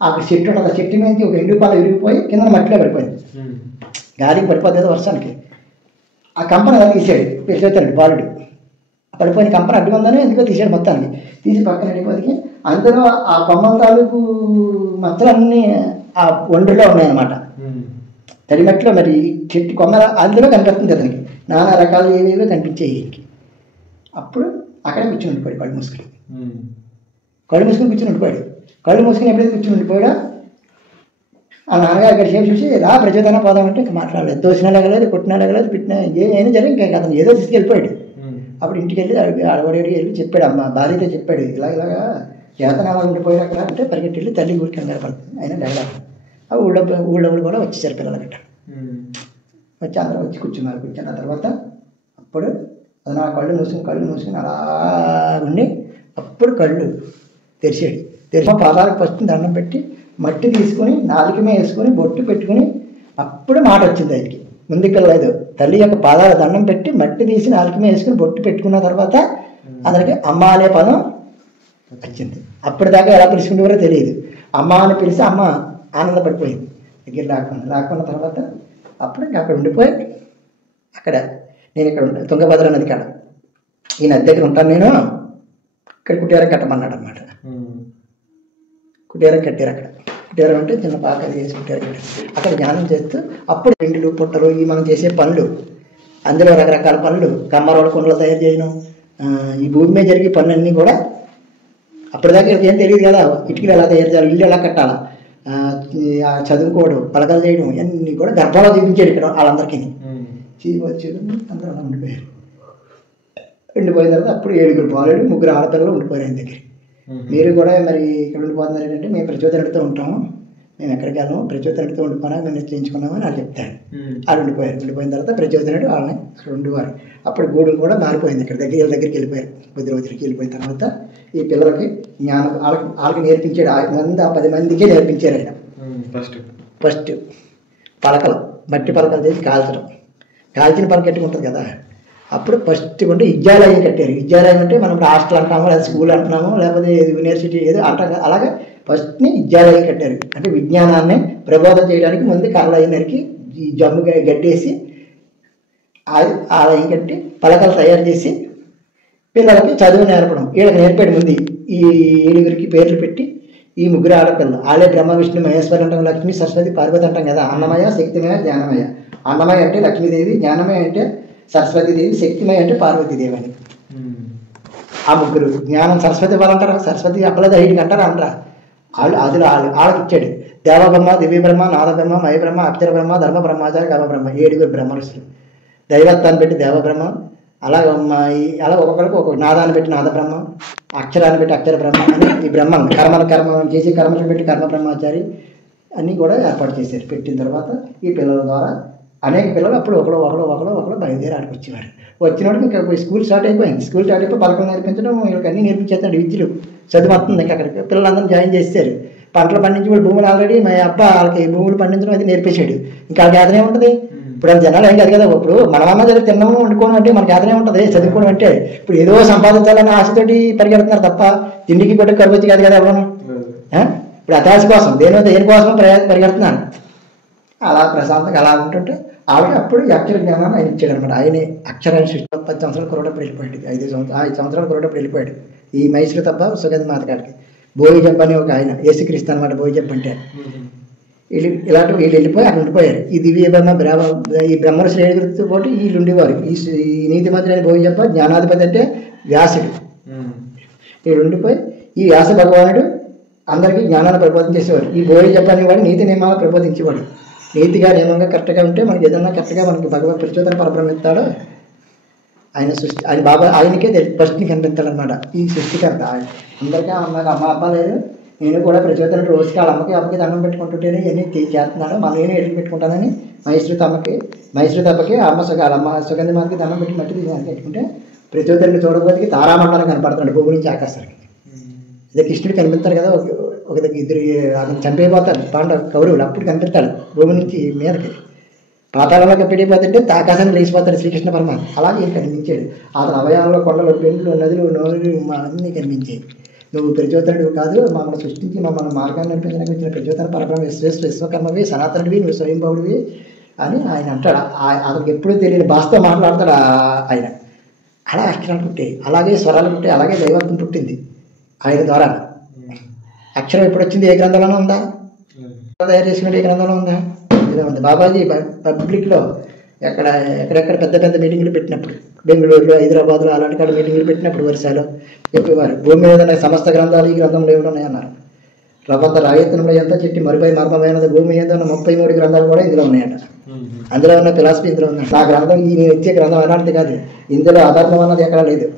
అక్కడ చెట్టు ఉంటుంది, ఆ చెట్టు మీద ఒక ఎండుపాల విరిగిపోయి కింద మట్టిలో పడిపోయింది. గాలికి పడిపోతుంది కదా వర్షానికి. ఆ కంపన అలా తీసాడు ప్రచోదనుడు బాలుడు. పడిపోయిన కంపన అడ్డు ఉందని ఎందుకో తీసాడు, మొత్తానికి తీసి పక్కన వెళ్ళిపోతే అందులో ఆ కొమ్మల తాలూకు మచ్చలన్నీ ఆ ఒండ్రులో ఉన్నాయన్నమాట. తడిమట్టిలో మరి చెట్టు కొమ్మల అందులో కనిపిస్తుంది అతనికి, నానా రకాలు ఏవేవో కనిపించాయి. అప్పుడు అక్కడే కూర్చుని ఉండిపోయాడు, కళ్ళు మూసుకుని కూర్చుని ఉండిపోయాడు. కళ్ళు మూసుకుని ఎప్పుడైతే కూర్చుని ఉండిపోయాడో ఆ నాన్నగారు అక్కడ సేపు చూసి రా ప్రచోదన పోదామంటే ఇంకా మాట్లాడలేదు. తోసినా లేగలేదు, కొట్టినా లేగలేదు, పెట్టినా ఏమైనా జరిగి ఇంకా అతను ఏదో తీసుకెళ్ళిపోయాడు. అప్పుడు ఇంటికి వెళ్ళి అడవడికి వెళ్ళి చెప్పాడు, అమ్మ భార్యతో చెప్పాడు, ఇలాగా చేతనాలు ఉండిపోయాడు అక్కడ అంటే పరిగెట్టి వెళ్ళి తల్లి ఊరికి కంగారు పడుతుంది. అయినా లేగలేదు. ఆ ఊళ్ళో కూడా వచ్చేసారు పిల్లల గట్ట. వచ్చి అందరూ వచ్చి కూర్చున్నారు. కూర్చున్న తర్వాత అప్పుడు అది నా కళ్ళు మూసుకుని అలా ఉండి అప్పుడు కళ్ళు తెరిచాడు. తెరిచి పాదాలకు ఫస్ట్ దండం పెట్టి మట్టి తీసుకుని నాలుకమే వేసుకొని బొట్టు పెట్టుకుని అప్పుడు మాట వచ్చింది ఆయనకి. ముందుకెళ్ళలేదు. తల్లి యొక్క పాదాల దండం పెట్టి మట్టి తీసి నాలుకమే వేసుకుని బొట్టు పెట్టుకున్న తర్వాత అతనికి అమ్మ అనే పదం వచ్చింది. అప్పటిదాకా ఎలా పిలుచుకునేవారో తెలియదు. అమ్మ అని పిలిచి అమ్మ ఆనందపడిపోయింది. దగ్గర లాక్కున్న తర్వాత అప్పుడు ఇంకా అక్కడ ఉండిపోయి అక్కడ నేను ఇక్కడ ఉంటాను తుంగభద్ర నది కాడ, ఈ నది దగ్గర ఉంటాను నేను, ఇక్కడ కుటీరం కట్టమన్నాడు అనమాట. కుటీరం కట్టారు. అక్కడ కుటీరం అంటే చిన్న పాకలు చేసి కుటీరం కట్టారు. అక్కడ ధ్యానం చేస్తూ అప్పుడు ఎండులు పుట్టలు ఈ మనం చేసే పనులు, అందులో రకరకాల పనులు, కమ్మరోళ్ళ కుండలు తయారు చేయడం, ఈ భూమి మీద జరిగే పనులన్నీ కూడా అప్పటిదాకా ఏం తెలియదు కదా. ఇటుకలు ఎలా తయారు చేయాలి, ఇల్లు ఎలా కట్టాలా, చదువుకోవడం, పలకలు చేయడం ఇవన్నీ కూడా గర్భంలో చూపించాడు ఇక్కడ వాళ్ళందరికీ. చేయడం అందరూ అలా ఉండిపోయారు. ఉండిపోయిన తర్వాత అప్పుడు 7 బాలుడు 3 ఆడపిల్లలు ఉండిపోయారు ఆయన దగ్గర. మీరు కూడా మరి ఇక్కడ ఉండిపోతున్నారు ఏంటంటే మేము ప్రచోదనుడితో ఉంటాము, మేము ఎక్కడికి వెళ్ళాము, ప్రచోదనుడితో ఉండిపోయినా మేము నిశ్చయించుకున్నామని వాళ్ళు చెప్తారు. వాళ్ళు ఉండిపోయారు. ఉండిపోయిన తర్వాత ప్రచోదనుడు వాళ్ళని అక్కడ ఉండేవారు. అప్పుడు గూడు కూడా మారిపోయింది. ఇక్కడ దగ్గరికి వెళ్ళిపోయారు. కొద్ది రోజులకి వెళ్ళిపోయిన తర్వాత ఈ పిల్లలకి జ్ఞానం వాళ్ళకి నేర్పించాడు. 10 మందికే నేర్పించారు ఆయన. ఫస్ట్ పలకలు, మట్టి పలకలు చేసి కాల్చిన పలకెట్టుకు ఉంటుంది కదా. అప్పుడు ఫస్ట్ కొంటే విద్యాలయం కట్టారు. విద్యాలయం అంటే మనం హాస్టల్ అంటున్నాము, లేదా స్కూల్ అంటున్నాము, లేకపోతే యూనివర్సిటీ ఏదో అంటాం. అలాగే ఫస్ట్ని విద్యాలయం కట్టారు. అంటే విజ్ఞానాన్ని ప్రబోధం చేయడానికి ముందు కాళ్ళకి ఈ జమ్ము గడ్డేసి ఆలయం కట్టి పలకలు తయారు చేసి పిల్లలకి చదువు నేర్పడం. వీళ్ళకి నేర్పాడు ముందు. ఈ 7 పేర్లు పెట్టి ఈ 3 ఆడపిల్లలు వాళ్ళే బ్రహ్మ విష్ణు మహేశ్వరి అంటాం, లక్ష్మీ సరస్వతి పార్వతి అంటాం కదా. అన్నమయ, శక్తిమయ, జ్ఞానమయ. అన్నమయ అంటే లక్ష్మీదేవి, జ్ఞానమయ అంటే సరస్వతీదేవి, శక్తిమయ అంటే పార్వతీదేవి అని. ఆ 3 జ్ఞానం సరస్వతి వాళ్ళంటారు. సరస్వతి అప్పలేదు 5 అంటారు అనరా. అది వాళ్ళకి ఇచ్చాడు. దేవబ్రహ్మ, దివ్య బ్రహ్మ, నాద బ్రహ్మ, మయ బ్రహ్మ, అక్షర బ్రహ్మ, ధర్మ బ్రహ్మాచార, కర్మ బ్రహ్మ, 7 బ్రహ్మరుషులు. దైవత్వాన్ని పెట్టి దేవబ్రహ్మ, అలా ఒక్కొక్కరికి ఒక్కొక్క నాదాన్ని పెట్టి నాద బ్రహ్మ, అక్షరాన్ని పెట్టి అక్షర బ్రహ్మ అని ఈ బ్రహ్మను కర్మ చేసి కర్మను పెట్టి కర్మ బ్రహ్మచారి అన్నీ కూడా ఏర్పాటు చేశారు. పెట్టిన తర్వాత ఈ పిల్లల ద్వారా అనేక పిల్లలు అప్పుడు ఒకళ్ళు బయలుదేరి ఆడికి వచ్చేవారు. వచ్చినప్పుడు ఇంకా స్కూల్ స్టార్ట్ అయిపోయి పలకలు నేర్పించడం, వీళ్ళకి అన్నీ నేర్పించేస్తాడు. విద్యలు చదువు వస్తుంది. ఇంకా అక్కడికి పిల్లలందరూ జాయిన్ చేస్తారు. పంటలు పండించి వాళ్ళు భూములు ఆల్రెడీ మా అబ్బా వాళ్ళకి భూములు పండించడం అది నేర్పించాడు. ఇంకా వాళ్ళకి అదనే ఉంటుంది. ఇప్పుడు అది జనాలు ఏం కాదు కదా. ఇప్పుడు మనమన్నా జరిగి తిన్నాము వండుకోవడం అంటే మనకి అదనే ఉంటుంది. చదువుకోవడం అంటే ఇప్పుడు ఏదో సంపాదించాలన్న ఆశతోటి పరిగెడుతున్నారు తప్ప తిండికి పెట్టి కరువచ్చి కాదు కదా ఎవరు. ఇప్పుడు అతాశ కోసం దేనికోసం పరిగెడుతున్నారు. అలా ప్రశాంతంగా అలా ఉంటుంటే ఆవిడ అప్పుడు అక్షర జ్ఞానాన్ని ఆయన ఇచ్చాడు అనమాట. ఆయనే అక్షరాన్ని సృష్టి 10 సంవత్సరాలు కురటప్పుడు వెళ్ళిపోయాడు. 5 సంవత్సరాలు కురటప్పుడు వెళ్ళిపోయాడు. ఈ మైసూరు తప్ప సుగంధ మాత కాడికి. బోయి జబ్బ అని ఒక ఆయన యేసుక్రీస్తు అనమాట. బోయి జబ్బ అంటే ఇలాంటి వీళ్ళు వెళ్ళిపోయి అక్కడ ఉండిపోయారు. ఈ దివ్య ఈ బ్రహ్మ శ్రేణితో పాటు వీళ్ళు ఉండేవారు. ఈ నీతి మంత్రి అని పోయి చెప్ప జ్ఞానాధిపతి అంటే వ్యాసుడు. వీళ్ళు ఉండిపోయి ఈ వ్యాస భగవానుడు అందరికీ జ్ఞానాన్ని ప్రబోధం చేసేవాడు. ఈ బోయి చెప్పని వాడు నీతి నియమాలు ప్రబోధించేవాడు. నీతిగా నియమంగా కరెక్ట్గా ఉంటే మనకి ఏదన్నా కరెక్ట్గా మనకి భగవత్ ప్రచోదన పరబ్రహ్మ ఇస్తాడో ఆయన సృష్టి ఆయన బాబా ఆయనకే ఫస్ట్ని కనిపిస్తాడనమాట. ఈ సృష్టికర్త అందరికీ నాకు అమ్మ అబ్బా లేదు, నేను కూడా ప్రచోదన రోజుకి వాళ్ళ అమ్మకి దండం పెట్టుకుంటుంటేనే ఇవన్నీ చేస్తున్నాడు, మన నేను ఎడికి పెట్టుకుంటానని మహేశ్వరి అమ్మకి వాళ్ళ అమ్మ సుగంధి మాతకి దండం పెట్టి మట్టి పెట్టుకుంటే ప్రచోదనని చూడబోతికి తారామండలం కనపడుతున్నాడు భూమి నుంచి ఆకాశానికి. ఇదే కృష్ణుడు కనిపిస్తాడు కదా, ఒక ఇద్దరు అతను చంపైపోతాడు కౌరవులు, అప్పుడు కనిపిస్తాడు భూమి నుంచి మీదకి. పాతాళంలో కప్పిడిపోతుంటే ఆకాశాన్ని లేచిపోతాడు శ్రీకృష్ణ పరమాత్మ. అలాగే ఈయన కనిపించాడు. అతని అవయాల్లో కొండలు, పెండ్లు, నదులు, నోరులు అన్నీ కనిపించాయి. నువ్వు ప్రచోదనుడు కాదు, మమ్మల్ని సృష్టించి మమ్మల్ని మార్గాన్ని నడిపించడానికి వచ్చిన ప్రచోదన పరబ్రహ్మ విశ్వకర్మవి, సనాతనుడివి, నువ్వు స్వయంభవుడివి అని ఆయన అంటాడు. అతనికి ఎప్పుడూ తెలియని భాషతో మాట్లాడతాడు ఆయన. అలా అక్షరాలు పుట్టాయి, అలాగే స్వరాలు పుట్టాయి, అలాగే దైవత్వం పుట్టింది ఆయన ద్వారా. అక్షరం ఎప్పుడు వచ్చింది? ఏ గ్రంథంలోనే ఉందా? తయారు చేసుకున్నట్టు ఏ గ్రంథంలో ఉందా? ఇలా ఉంది. బాబాజీ పబ్లిక్లో ఎక్కడెక్కడ పెద్ద పెద్ద మీటింగ్లు పెట్టినప్పుడు, బెంగళూరులో, హైదరాబాద్లో అలాంటి కాడ మీటింగ్లు పెట్టినప్పుడు వరుసలో చెప్పేవారు, భూమి మీద సమస్త గ్రంథాలు ఈ గ్రంథంలో ఏమి ఉన్నాయన్నారు. రవంత రాయత్నంలో ఎంత చెట్టి మరుపై మర్మమైనది భూమి మీద ఉన్న 33 గ్రంథాలు కూడా ఇందులో ఉన్నాయట. అందులో ఉన్న ఫిలాసఫీ ఇందులో ఉన్నాయి. నా గ్రంథం ఈ నేను ఇచ్చే గ్రంథం అలాంటిది కాదు. ఇందులో అధర్మం అన్నది ఎక్కడా లేదు.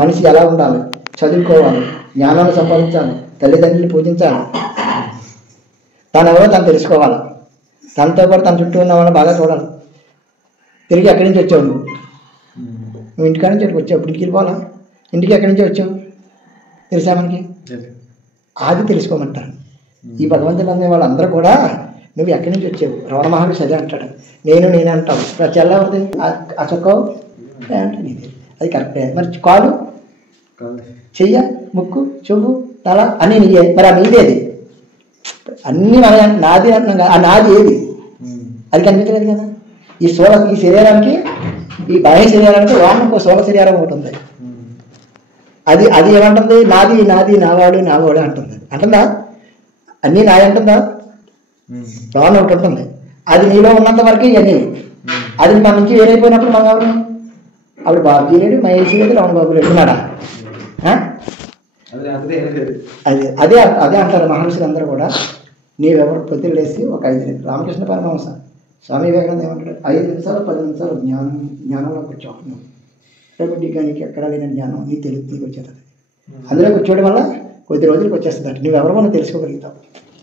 మనిషి ఎలా ఉండాలి, చదువుకోవాలి, జ్ఞానాన్ని సంపాదించాలి, తల్లిదండ్రులు పూజించాలి, తనెవరో తను తెలుసుకోవాలి, తనతో పాటు తన చుట్టూ ఉన్న వాళ్ళని బాగా చూడాలి. తిరిగి ఎక్కడి నుంచి వచ్చావు నువ్వు ఇంటికాడ నుంచి వచ్చావు, ఇప్పుడు ఇంటికి వెళ్ళిపోవాలా? ఇంటికి ఎక్కడి నుంచి వచ్చావు తెలుసా మనకి? అది తెలుసుకోమంటారు. ఈ భగవంతుడు అనే వాళ్ళందరూ కూడా నువ్వు ఎక్కడి నుంచి వచ్చావు, రమణ మహర్షి అదే అంటాడు. నేనే అంటావు. చెల్లవరిది ఆ చొక్కావు అంటే నీది, అది కరెక్టే. మరి కాలు, చెయ్య, ముక్కు, చెవు, తల అన్నీ నీయే. మరి ఆ నీదేది? అన్నీ మన నాది అంటున్నాం. ఆ నాది ఏది? అది కనిపించలేదు కదా. ఈ శరీరానికి, ఈ బాహ్య శరీరానికి వాహనం స్థూల శరీరం ఒకటి ఉంది. అది ఏమంటుంది? నాది నావాడు అంటుంది. అంటుందా? అన్నీ నాయ అంటుందా? లోన ఒకటి ఉంటుంది. అది నీలో ఉన్నంత వరకు ఇవన్నీ. అది మన నుంచి వేరైపోయినప్పుడు మనం ఎవరు? అప్పుడు బాబుజీ లేడు, మహేష్ లేదు, రమణ బాబు లేడు, ఉన్నాడా? అదే అంటారు మహర్షులు అందరూ కూడా. నీవెవరు పొద్దులు లేసి ఒక 5 నిమిషాలు, రామకృష్ణ పరమహంస స్వామి వివేకానంద ఏమంటాడు, 5 నిమిషాలు 10 నిమిషాలు జ్ఞానంలో కూర్చోను. రేపటి నీకు ఎక్కడా లేని జ్ఞానం నీ తెలుగు నీకు వచ్చేస్తుంది. అందులో కూర్చోవడం వల్ల కొద్ది రోజులకు వచ్చేస్తుంది. నువ్వెవరో మనం తెలుసుకోగలుగుతావు.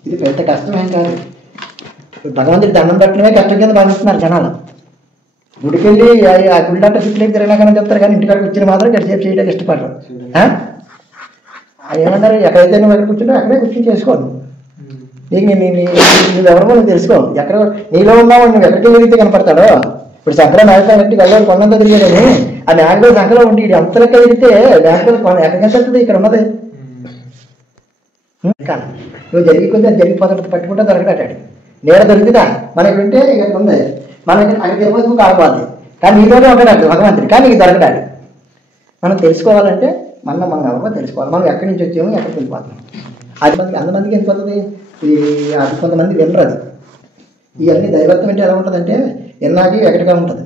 ఇది పెద్ద కష్టమేం కాదు. భగవంతుడి దండం పెట్టడమే కష్టం కింద భావిస్తున్నారు జనాలు. గుడికి వెళ్ళి ఆ గుళ్ళంటే చుట్టూ తిరిగినా కానీ చెప్తారు, కానీ ఇంటికాడికి వచ్చిన మాత్రం గడిసేపు చేయడానికి ఇష్టపడరు. ఏమన్నారు, ఎక్కడైతే నువ్వు ఎక్కడ కూర్చుంటే అక్కడే కూర్చొని చేసుకోను. నీకు నువ్వెవరో నువ్వు తెలుసుకో. ఎక్కడ నీలో ఉన్నావు, నువ్వు ఎక్కడికి తిరిగితే కనపడతాడో. ఇప్పుడు సంకలో మేకలు కట్టి వెళ్ళాలి, కొండంతా తిరిగాడని ఆ మేకలో సంకలో ఉండి అంతలెక్క తిరిగితే మేకలు ఎక్కడికి వెళ్తుంది? ఇక్కడ ఉన్నది. నువ్వు జరిగి కొంచెం అది జరిగిపోతాడు, పట్టుకుంటే దొరకడాడు. నేడ దొరికిందా మనకి ఉంటే ఇక్కడ ఉంది, మనకి అక్కడ తిరిగిపోతే నువ్వు కాకపోద్ది. కానీ నీతోనే ఉంటాడు భగవంతుడు, కానీ నీకు దొరకడాడు. మనం తెలుసుకోవాలంటే మనం ఎవరో తెలుసుకోవాలి. మనం ఎక్కడి నుంచి వచ్చామో ఎక్కడికి వెళ్ళిపోతున్నాం. అంతమందికి వెళ్ళిపోతుంది. అది కొంతమంది వినరు. అది ఇవన్నీ దైవత్వం అంటే ఎలా ఉంటుందంటే ఎన్నాకి ఎక్కడిగా ఉంటుంది.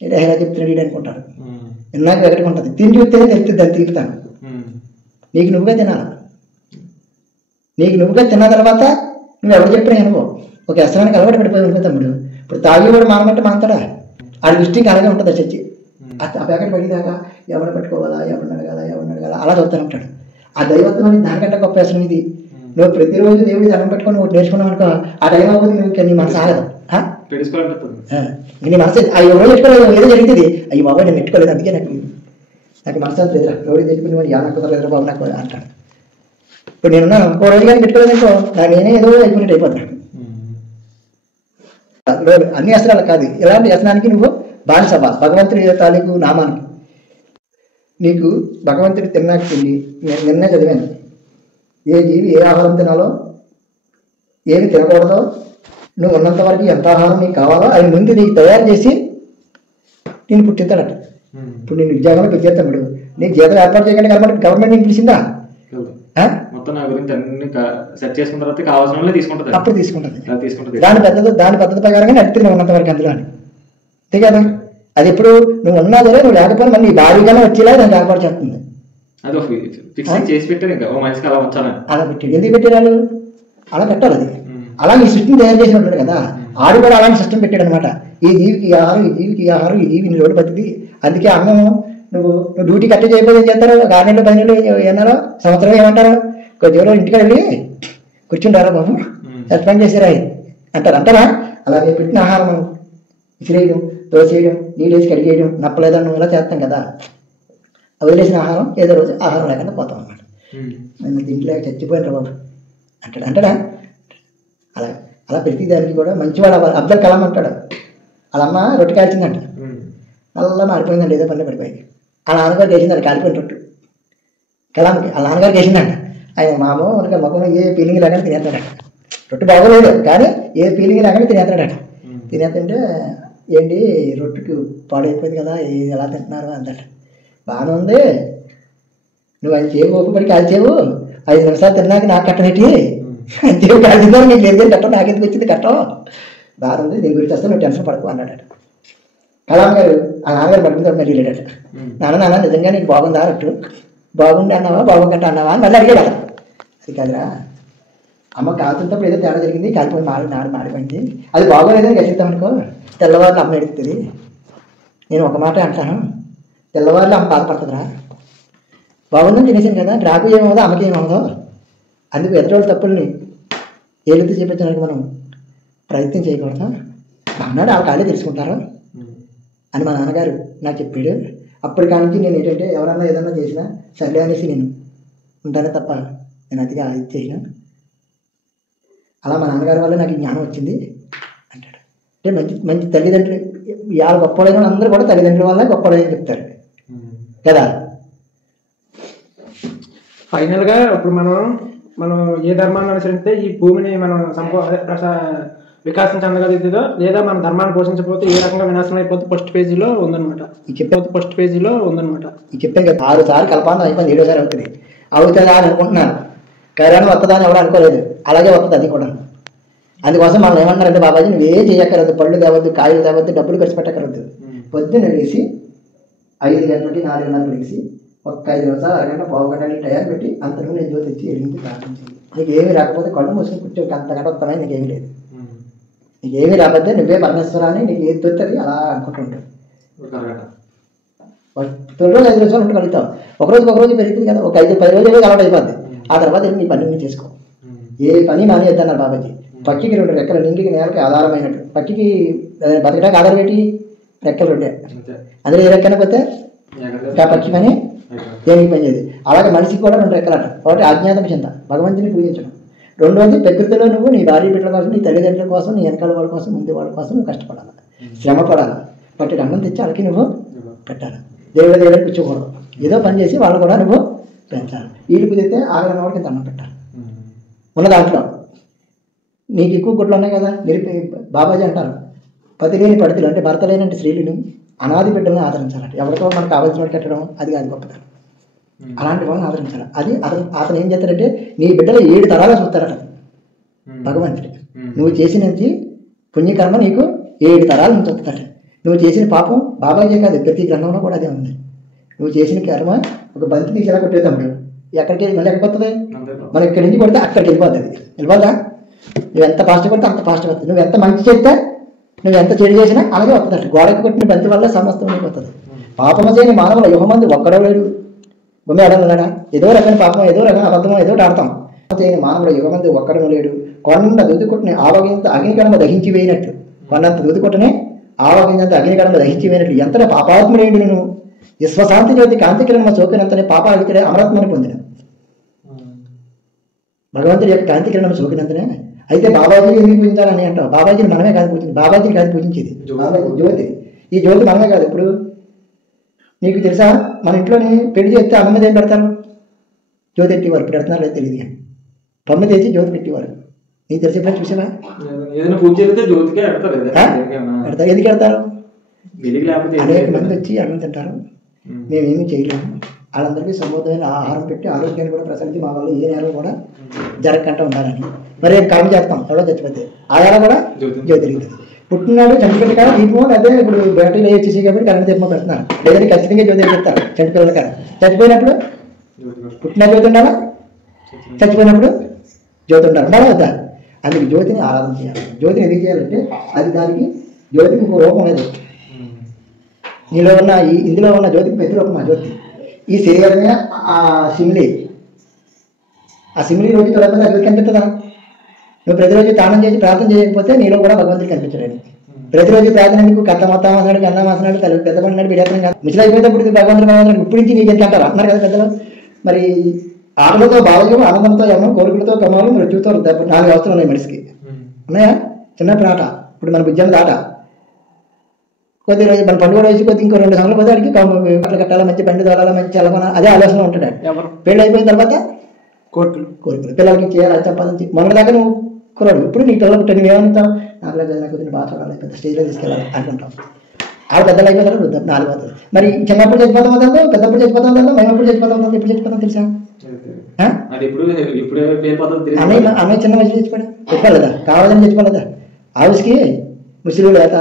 ఎలా చెప్తున్నాడు అనుకుంటారు. ఎన్నాకి ఎక్కడికి ఉంటుంది. తిని చూస్తేనే తెలుస్తుంది దాన్ని తీరుతాను. నీకు నువ్వుగా తినాలి. నీకు నువ్వుగా తిన్న తర్వాత నువ్వు ఎవరు చెప్పినా అనుకో. ఒక వ్యసనానికి అలవాటు పడిపోయి అనుకో తమ్ముడు. ఇప్పుడు తాగేవాడు మానమంటే మానతాడా? ఆడి దృష్టికి అలాగే ఉంటుంది. చచ్చి ఆ ప్యాకెట్ పడిదాకా ఎవరు పట్టుకోవాలా, ఎవరిని అడగాల అలా చదువుతాను ఉంటాడు. ఆ దైవత్వం అనేది దానికంటే గొప్ప వ్యసనం ఇది. నువ్వు ప్రతిరోజు దేవుడి దండం పెట్టుకొని నువ్వు నేర్చుకున్నావు అనుకో, ఆ టైం అవ్వదు. నువ్వు నీ మనసు ఆగదు. నీ మనసు అవి ఎవరో పెట్టుకోలేదు, ఏదో జరుగుతుంది. అయ్యి బాబాయ్ నేను పెట్టుకోలేదు, అందుకే నాకు మనసు అంత ఎదురా ఎవరు తెచ్చుకుని నాకు కుదరలేదు బాబు నాకు అంటాడు. ఇప్పుడు నేనున్నాను, ఇంకో రోజు కానీ పెట్టుకోలేదు అనుకో, నేనే ఏదో అయిపోయినట్టు అయిపోతున్నాను. అన్ని వ్యసనాలు కాదు. ఇలాంటి వ్యసనానికి నువ్వు బానిసవ్వాలి. భగవంతుడి తాలూకు నామానికి. నీకు భగవంతుడి తిన్నాక తిండి నిన్నే చదివాను. ఏ జీవి ఏ ఆహారం తినాలో, ఏమి తినకూడదో, నువ్వు ఉన్నంత వరకు ఎంత ఆహారం నీకు కావాలో అది ముందు నీకు తయారు చేసి నేను పుట్టిస్తాడట. ఇప్పుడు నేను ఉద్యోగంలో పెట్టేస్తాడు. నీకు జీతం ఏర్పాటు చేయకుండా గవర్నమెంట్ నీకు పిలిచిందా? మొత్తం నా గురించి అన్ని సెట్ చేసుకున్న తర్వాత కావాల్సిన వాళ్ళే తీసుకుంటుంది, అప్పుడు తీసుకుంటుంది. దాని పద్ధతి ప్రకారంగా నడుపుతున్నావు ఉన్నంత వరకు అందులో అని, అంతే కదా. అది ఎప్పుడు నువ్వు ఉన్నా సరే నువ్వు లేకపోయినా మళ్ళీ భారీగానే వచ్చేలా దాన్ని ఏర్పాటు చేస్తుంది. అది ఫిక్సింగ్ చేసి పెట్టారు, ఇంకా ఓ మనిషికి అలా ఉంచాలని అలా పెట్టాడు. ఎందుకు పెట్టారు? అలా పెట్టాలి. అది అలా ఈ సిస్టమ్ తయారు చేసి ఉంటాడు కదా, ఆడు కూడా అలాంటి సిస్టమ్ పెట్టాడు అనమాట. ఈ జీవికి ఆహారం, ఈ జీవికి ఆహారం, ఈ జీవి నీ రోడ్డు బతికి. అందుకే అన్నం నువ్వు డ్యూటీ కట్ట చేయకపోతే ఏం చేస్తారు? 6 నెలలు 10 నెలలు ఏమన్నారో, సంవత్సరం ఏమంటారు? కొద్దిగా ఇంటికి వెళ్ళి కూర్చుంటారా బాబు, సస్పెండ్ చేసారా అంటారా? అలాగే పెట్టిన ఆహారం విసిరేయడం, తోసేయడం, నీళ్ళేసి కడిగేయడం, నప్పలేదని ఇలా చేస్తాం కదా. వదిలేసిన ఆహారం ఏదో రోజు ఆహారం లేకుండా పోతాం అన్నమాట. మేము దీంట్లో చచ్చిపోయినరా బాబు అంటాడా? అలా ప్రతిదానికి కూడా మంచివాడు. అబ్దుల్ కలాం అంటాడు, వాళ్ళ అమ్మ రొట్టె కాల్చిందంట, నల్ల మాడిపోయిందండి, ఏదో పని పడిపోయింది. ఆ నాన్నగారికి వేసిందంట కాలిపోయిన రొట్టు. కలాంకి వాళ్ళ నాన్నగారికి వేసిందంట. ఆయన మామూ మనకి ముఖం ఏ ఫీలింగ్ లేకుండా తినేస్తాడట. రొట్టె బాగోలేదు కానీ ఏ ఫీలింగ్ లేకుండా తినేస్తాడట. తినేస్తుంటే ఏంటి రొట్టెకి పాడైపోయింది కదా, ఎలా తింటున్నారు అందట. బాగానే ఉంది, నువ్వు అది చేవు ఓపిపడి కాల్చేవు, 5 నిమిషాలు తిన్నాక నాకు కట్టబెట్టి చేవు కాల్చిందా, నీకు లేదు కట్టం, నాకెందుకు వచ్చింది కట్టం, బాగా ఉంది, దీని గురించి వస్తే నువ్వు టెన్షన్ పడకు అన్నాడట. కలాం గారు ఆ నాన్నగారు పడుకుంటే మళ్ళీ వెళ్ళాడట. నాన్న నిజంగా నీకు బాగుందా రొట్టు, బాగుండి అన్నావా బాగుంగట్ట అన్నావా అని మళ్ళీ అడిగాడు. అది కాదురా, అమ్మ కాల్చుంటప్పుడు ఏదో తేడా జరిగింది, కాలిపోయి మాడిపోయింది, అది బాగోలేదని గచ్చిద్దాం అనుకో, తెల్లవారులు అమ్మ ఎడుతుంది. నేను ఒక మాట అంటాను, తెల్లవారులు అమ్మ బాధపడుతుందిరా, బాగుందని తినేసాను కదా, నాకు ఏమవుదో అమ్మకి ఏమవుదో, అందుకు ఎదుటి తప్పుల్ని ఏలుతూ చూపించడానికి మనం ప్రయత్నం చేయకూడదు అన్నాడు. ఆ కాళ్ళే తెలుసుకుంటారు అని మా నాన్నగారు నాకు చెప్పాడు. అప్పటి కానించి నేను ఏంటంటే ఎవరన్నా ఏదన్నా చేసినా సర్లే అనేసి నేను ఉంటానే తప్ప నేను అతిగా ఇది చేయను. అలా మా నాన్నగారి వల్ల నాకు జ్ఞానం వచ్చింది అంటాడు. అంటే మంచి మంచి తల్లిదండ్రులు ఇవాళ గొప్పడైన అందరూ కూడా తల్లిదండ్రుల వల్ల గొప్పడని చెప్తారు కదా. ఫైనల్గా ఇప్పుడు మనం ఏ ధర్మాన్ని అనుసరిస్తే ఈ భూమిని మనం వికాసం చెందగలుగుతుందో, లేదా మన ధర్మాన్ని పోషించకపోతే ఏ రకంగా వినాశనం అయిపోతే ఫస్ట్ పేజీలో ఉందన్నమాట. ఈ చెప్పాను కదా 6 సార్లు కల్పాంతం అయిపోయింది, 7వ సారి అవుతుంది. అవుతుందా అని అనుకుంటున్నాను, కళ్యాణం వస్తుందా అని ఎవరు అనుకోలేదు. అలాగే వస్తుంది అది కూడా. అందుకోసం మనం ఏమన్నారంటే, బాబాజీ నువ్వేం చేయక్కర్లేదు, పళ్ళు తేవద్దు, కాయలు తేవద్దు, డబ్బులు ఖర్చు పెట్టక్కర్లేదు, పొద్దున్న లేచి 5 గంటలకి 4:30 లేచి ఒక 5 నిమిషాలు అరగంట పావుగంట టయాన్ని పెట్టి అంతకు నేను జ్యోతి తెచ్చి ఎలిగించి ప్రార్థన చేయాలి. నీకు ఏమి రాకపోతే కళ్ళు మూసుకుని కూర్చోటి, అంతకంటే ఉత్తమైన నీకేమీ లేదు. నీకేమీ రాకపోతే నువ్వే పరమేశ్వరాన్ని, నీకు ఏది దొరుకుతుంది అలా అనుకుంటుంటావు. 9 రోజులు 5 నిమిషాలు ఉండగలుగుతావు. ఒకరోజు పెరుగుతుంది కదా, ఒక 5-10 రోజులు అలవాటు అయిపోద్ది. ఆ తర్వాత నీ పని చేసుకో, ఏ పని మానేద్దన్నారు బాబాజీ. పక్షికి 2 రెక్కలు, నింగికి నేలకి ఆధారమైనట్టు. పక్షికి బతకడానికి ఆధారం ఏంటి? రెక్కలు 2. అందులో ఏ రెక్కన పోతే ఆ పక్షి పని దేనికి పని చేయదు. అలాగే మనిషికి కూడా 2 రెక్కలట. ఒకటి అజ్ఞాతం చింత, భగవంతుని పూజించడం. 2వది ప్రకృతిలో నువ్వు నీ భార్య బిడ్డల కోసం, నీ తల్లిదండ్రుల కోసం, నీ వెనకాల వాళ్ళ కోసం, ముందు వాళ్ళ కోసం నువ్వు కష్టపడాలి, శ్రమ పడాలి, పట్టి అన్నం తెచ్చి వాళ్ళకి నువ్వు పెట్టాలి. దేవుడికి కూర్చోకూడదు, ఏదో పని చేసి వాళ్ళు కూడా నువ్వు పెంచాలి. వీళ్ళు కుదిరితే ఆగలన్న వాడికి అన్నం పెట్టాలి. ఉన్న దాంట్లో నీకు ఎక్కువ గుడ్లు ఉన్నాయి కదా, బాబాజీ అంటారు పతి లేని పడితులు, అంటే భర్త లేనంటే స్త్రీలను అనాది బిడ్డలను ఆదరించాలంటే. ఎవరితో మనకు కావాల్సిన వాడు కట్టడం అది కాదు గొప్పతనం. అలాంటి వాళ్ళని ఆదరించాలి. అది అతను ఏం చేస్తాడంటే నీ బిడ్డలు 7 తరాలు చూస్తారట భగవంతుడు. నువ్వు చేసిన పుణ్యకర్మ నీకు 7 తరాల నుంచి వస్తాడు. నువ్వు చేసిన పాపం బాబాజీ కాదు, ప్రతి గ్రంథంలో కూడా అదే ఉంది. నువ్వు చేసిన కర్మ ఒక బంతి తీసి ఎలా కొట్టేద్దాం, ఎక్కడికి మళ్ళీ ఎక్కడికి వస్తుంది? మనం ఇక్కడి నుంచి కొడితే అక్కడికి వెళ్ళిపోద్ది. అది వెళ్ళిపోద్దా? నువ్వు ఎంత ఫాస్ట్ కొడితే అంత ఫాస్ట్ వస్తుంది. నువ్వు ఎంత మంచి చేస్తే, నువ్వు ఎంత చెడు చేసినా అలాగే వస్తుంది. గోడకి కొట్టిన బంతి వల్ల సమస్తం అయిపోతుంది. పాపము చేయని మానవుల యుగమంది ఒక్కడో లేడు. భూమి ఆడన్నాడా? ఏదో రకమైన పాపం, ఏదో రకమైన అబద్ధమో ఏదో ఆడతాం. చేయని మానవుల యుగమంది ఒక్కడో లేడు. కొండ దూదుకొట్టుని ఆవగింత అగ్నికర్మ దహించి వేయినట్లు, కొండంత దూదుకొట్టునే ఆవగింత అగ్నికర్మ దహించి వేయినట్లు ఎంతనే పాపాత్ముడేంటి నేను. విశ్వశాంతి జ్యోతి కాంతికిరణ సోకినంతనే పాపాలికిడే అమరత్మని పొందిన. భగవంతుడి యొక్క కాంతికిరణం సోకినంతనే. అయితే బాబాజీ ఎందుకు పూజించాలని అంటావు? బాబాజీని మనమే కాదు పూజించి, బాబాజీని కాదు పూజించేది, బాబాజీ జ్యోతి. ఈ జ్యోతి మనమే కాదు. ఇప్పుడు నీకు తెలుసా, మన ఇంట్లోని పెళ్లి చేస్తే అమ్మ మీద ఏం పెడతారు? జ్యోతి ఎట్టేవారు. ఇప్పుడు పెడుతున్నారు లేదు తెలియదు కానీ పమ్మ తెచ్చి జ్యోతి పెట్టేవారు. నీకు తెలిసి ఎప్పుడైనా చూసావా? పెడతారు. ఎందుకు పెడతారు? అనేక మంది వచ్చి అన్నం తింటారు, మేమేమి చేయలేము, వాళ్ళందరికీ సమృద్ధమైన ఆహారం పెట్టి ఆరోగ్యాన్ని కూడా ప్రసరించి మా వాళ్ళు ఏ నేరం కూడా జరగకుండా ఉండాలని. మరి కర్మ చేస్తాం ఎవరో చచ్చిపోతే ఆ వేళ కూడా జ్యోతి వెలుగుతుంది. పుట్టినాడు చంటిపిల్లల కాడ దీపం అదే ఇప్పుడు బ్యాటరీలు వేసేసి కాబట్టి కరెంట్ దీపం పెడుతున్నారు. లేదంటే ఖచ్చితంగా జ్యోతి వెలుగుతారు చంటిపిల్లల కాడ. చచ్చిపోయినప్పుడు పుట్టిన జ్యోతి ఉండాలా, చచ్చిపోయినప్పుడు జ్యోతి ఉండాలా వద్దా? అందుకు జ్యోతిని ఆరాధన చేయాలి. జ్యోతిని ఎందుకు చేయాలంటే అది దానికి జ్యోతికి ఇంకో రూపం లేదు. నీలో ఉన్న ఇందులో ఉన్న జ్యోతికి ప్రతిరూపం ఆ జ్యోతి. ఈ శరీరమే ఆ సిమిలి. ఆ సిమిలి రోజు తొలగిపోతే అది కనిపిస్తుందా? నువ్వు ప్రతిరోజు దానం చేసి ప్రార్థన చేయకపోతే నీలో కూడా భగవంతుడు కనిపించడానికి. ప్రతిరోజు ప్రార్థన ఎందుకు? కథ మొత్తం మాసనాడు, గంధ మాసనాడు, తల్లి పెద్ద పడినాడు, బిడ్డతనం కాదు మిషన్ అయిపోయేటప్పుడు భగవంతుడు ఇప్పుడు నుంచి నీకు అంటారు అంటున్నారు కదా పెద్దలు. మరి ఆటలతో బాలయం, ఆనందంతో యమనం, కోరికలతో కమాలు, మృత్యుతో వృద్ధాప్యం 4 అవస్థలు ఉన్నాయి మనిషికి. ఉన్నాయా? చిన్నప్పుడు ఆట, ఇప్పుడు మన బుజ్జంత ఆట. కొద్ది రోజు మన పండుగ రోజు కొద్ది ఇంకో 2 సంవత్సరాలు పోతే అడిగి కట్టలు కట్టాలా, మంచి బండి తోలాలా, మంచి చల్లమన అదే ఆలోచన ఉంటాడు. పెళ్ళి అయిపోయిన తర్వాత కోరికలు పిల్లలకి చేయాలి, సంపాదించి మొన్న దాకా నువ్వు కురాడు. ఇప్పుడు నీ పిల్లలు పుట్టాను నువ్వేమంటావు? నాకు కొద్దిగా బాగా చూడాలి, పెద్ద స్టేజ్లో తీసుకెళ్ళాలి అనుకుంటాం. ఆవిడ పెద్దలు అయిపోతారు, వృద్ధం 4 అవుతుంది. మరి చిన్నప్పుడు చచ్చిపోతాం అవుతుందో, పెద్దప్పుడు చచ్చిపోతాం అవుతుందో, మేము ఎప్పుడు చచ్చిపోతాం అవుతుందో, ఎప్పుడు చచ్చిపోతాం తెలుసా? అన్నయ్య చిన్న వయసు చచ్చిపోలేదా? కావాలని చచ్చిపోలేదా? ఆవిడకి ముసలి లేత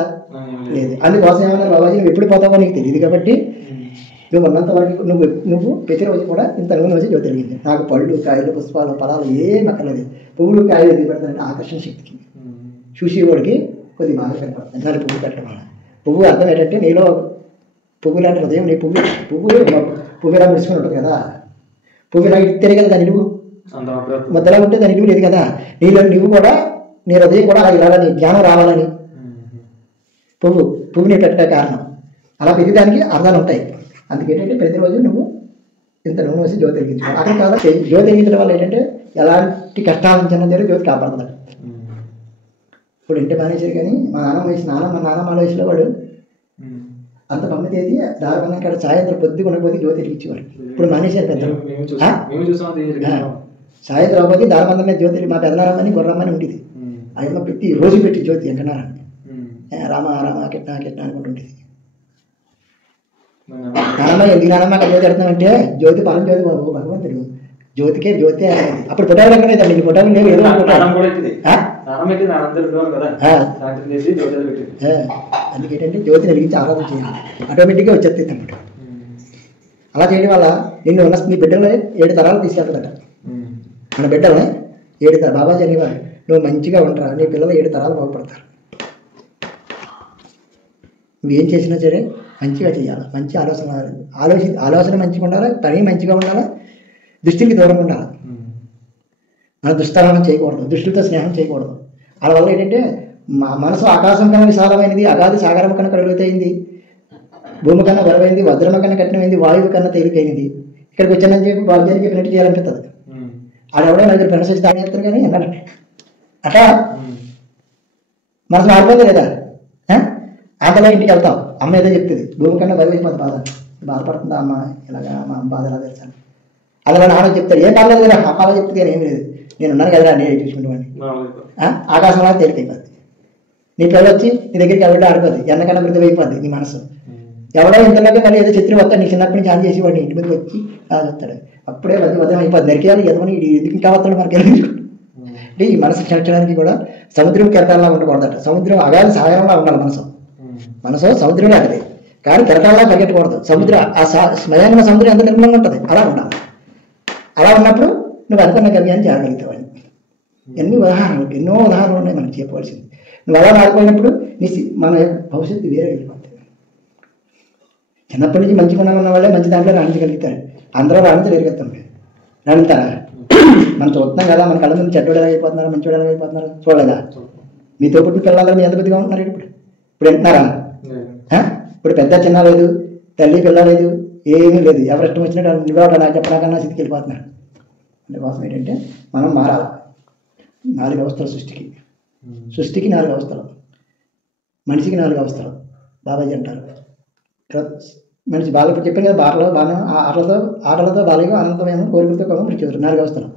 లేదు. అందుకోసం ఏమన్నా బాబాజీ నువ్వు ఎప్పుడు పోతావో నీకు తెలియదు కాబట్టి నువ్వు ఉన్నంత వరకు నువ్వు ప్రతిరోజు కూడా ఇంత నూనె వచ్చి జ్యోతి వెలిగింది. నాకు పళ్ళు, కాయలు, పుష్పాలు, ఫలాలు ఏం అక్కర్లేదు. పువ్వులు, కాయలు ఎందుకు పెడతానంటే ఆకర్షణ శక్తికి. చూసేవాడికి కొద్ది బాగా కనపడుతుంది. దాని పువ్వు పెట్టడం వల్ల పువ్వు అర్థం ఏంటంటే నీలో పువ్వు లాంటి హృదయం, నీ పువ్వు ఇలా ముడుచుకుని ఉంటుంది కదా. పువ్వు ఇలా ఇస్తేనే కదా దాని నిలువు, ముద్దలా ఉంటే దాని నిలువు లేదు కదా. నీలో నువ్వు కూడా నీ హృదయం కూడా అలా ఇలాలని జ్ఞానం రావాలని పువ్వుని పెట్టే కారణం. అలా పెరిగడానికి అర్థాలు ఉంటాయి. అందుకేంటంటే ప్రతిరోజు నువ్వు ఇంత నూనె వేసి జ్యోతి వెలిగించుకోవాలి. అక్కడ కాదు జ్యోతి వెలిగించడం వల్ల ఏంటంటే ఎలాంటి కష్టాల నుంచి అన్నది జ్యోతి కాపాడుతుంది. ఇప్పుడు ఇంటి మానేసారు కానీ మా నాన్నమ్మ వయసులో వాడు అంత పంపిణీ చేసి దారుణంగా ఇక్కడ సాయంత్రం పొద్దు కొనకపోతే జ్యోతి వెలిగించేవాడు. ఇప్పుడు మానేశారు పెద్దలు. సాయంత్రం అవ్వకపోతే దారుణంగా మీద జ్యోతి మా పెద్దనారమ్మని గుర్రమ్మని ఉండేది. ఆయన పెట్టి రోజు పెట్టి జ్యోతి వెంకనారాయణ రామ రామ కిట్నా కిట్నా అనుకుంటుండేది. నానమ్మ ఎందుకు నానమ్మ అక్కడ జ్యోతి పెడుతున్నామంటే జ్యోతి పరం జ్యోతి బాబు భగవంతుడు జ్యోతికే జ్యోతి అనేది. అప్పుడు ఫోటోలు ఎక్కడ లేదండి, ఈ ఫోటోలు లేవు. ఏదో అందుకేంటంటే జ్యోతిని వెలిగించి ఆరాధన చేయాలి. ఆటోమేటిక్గా వచ్చేస్తుంది అన్నమాట. అలా చేయడం వల్ల నిన్ను ఉన్న నీ బిడ్డలని 7 తరాలు తీసుకెళ్తాడట. మన బిడ్డలని 7 తరాలు బాబాజీ అనేవారు నువ్వు మంచిగా ఉంటారా నీ పిల్లలు 7 తరాలు బాగుపడతారు. నువ్వేం చేసినా సరే మంచిగా చేయాలి. మంచి ఆలోచన మంచిగా ఉండాలి, పని మంచిగా ఉండాలి, దృష్టికి దూరంగా ఉండాలి. మన దుష్టాలను చేయకూడదు, దృష్టితో స్నేహం చేయకూడదు. వాళ్ళ వల్ల ఏంటంటే మా మనసు ఆకాశం కన్నా విశాలమైనది, అగాధి సాగరం కన్నా కలుగుతైంది, భూమి కన్నా బరువైంది, వజ్రమ కన్నా కఠినమైంది, వాయువు కన్నా తేలికైనది. ఇక్కడికి వచ్చానని చెప్పి భాగ్యానికి చెప్పినట్టు చేయాలనిపిస్తుంది. ఆడెవడో నలుగురు ఫ్రెండ్స్ వచ్చి తాగి చేస్తారు కానీ అన్నారంటే అట్లా మనసు మారిపోతుంది కదా. ఆటలో ఇంటికి వెళ్తాం, అమ్మ ఏదో చెప్తుంది భూమి కన్నా బరువైపోతుంది, బాధపడుతుందా అమ్మ ఇలాగా మా అమ్మ బాధ ఎలా తెలుసాను. అలా నాన్న చెప్తాడు ఏం పర్లేదు కదా అమ్మాలో చెప్తే ఏం లేదు, నేను ఉన్నాను కదా నేను చూసుకుంటామని. ఆకాశంలో తేలికైపోద్ది. నీ పిల్లలు వచ్చి నీ దగ్గరికి ఎవరిలో ఆడిపోద్ది, ఎన్నకన్నా మృదువైపోద్ది నీ మనసు. ఎవడో ఇంతలోకి మళ్ళీ ఏదో చిత్రం వస్తాడు, నీ చిన్నప్పటి నుంచి ఆన్ చేసి వాడిని ఇంటి మీద వచ్చి అలా చెప్తాడు. అప్పుడే వద్యం అయిపోద్ది. నరికేయాలి ఎదమని ఎందుకు ఇంకా వస్తాడు మనకి అంటే ఈ మనసు క్షమించడానికి కూడా సముద్రం కెరటాల్లో ఉండకూడదట. సముద్రం అగాధ సాగరంలా ఉండాలి మనసు సముద్రమే అదే కానీ కెరటాల్లో పరిగెట్టకూడదు. సముద్రం ఆ స్మయాన సముద్రం ఎంత నిర్మలంగా ఉంటుంది అలా ఉండాలి. అలా ఉన్నప్పుడు నువ్వు అనుకున్న గమ్యాన్ని చేరగలుగుతావని. ఎన్నో ఉదాహరణలు ఉన్నాయి మనకు చెప్పవలసింది. నువ్వు అలా ఆడుకున్నప్పుడు మన భవిష్యత్తు వేరే వెళ్ళిపోతుంది. చిన్నప్పటి నుంచి మంచిగా ఉన్న వాళ్ళే మంచి దాంట్లో రాణించగలుగుతారు. అందరూ రాణించగలుగుతారు. రాణిస్తారా? మనం చూస్తున్నాం కదా, మన కళ్ళ ముందు చెడ్డోడు ఎలా అయిపోతున్నారు, మంచోడు ఎలా అయిపోతున్నారు చూడలేదా? మీతో పుట్టిన పిల్లలందరూ మీ ఎంత బుద్ధిగా ఉంటున్నారు. ఇప్పుడు వింటున్నారా? ఇప్పుడు పెద్ద చిన్న లేదు, తల్లి పిల్ల లేదు, ఏమీ లేదు. ఎవరు ఇష్టం వచ్చినట్టు నిలబడ నాకు చెప్పడాకన్నా స్థితికి వెళ్ళిపోతున్నారు. అందుకోసం ఏంటంటే మనం మారాలి. 4 అవస్థలు సృష్టికి 4 అవస్థలు, మనిషికి 4 అవస్థలు బాబాజీ అంటారు. మనిషి బాగా ఇప్పుడు చెప్పాను కదా, ఆటలతో బాలయం, అనంతమేమో, కోరికలతో కోమం, మృత్యువులు 4 అవస్థలు.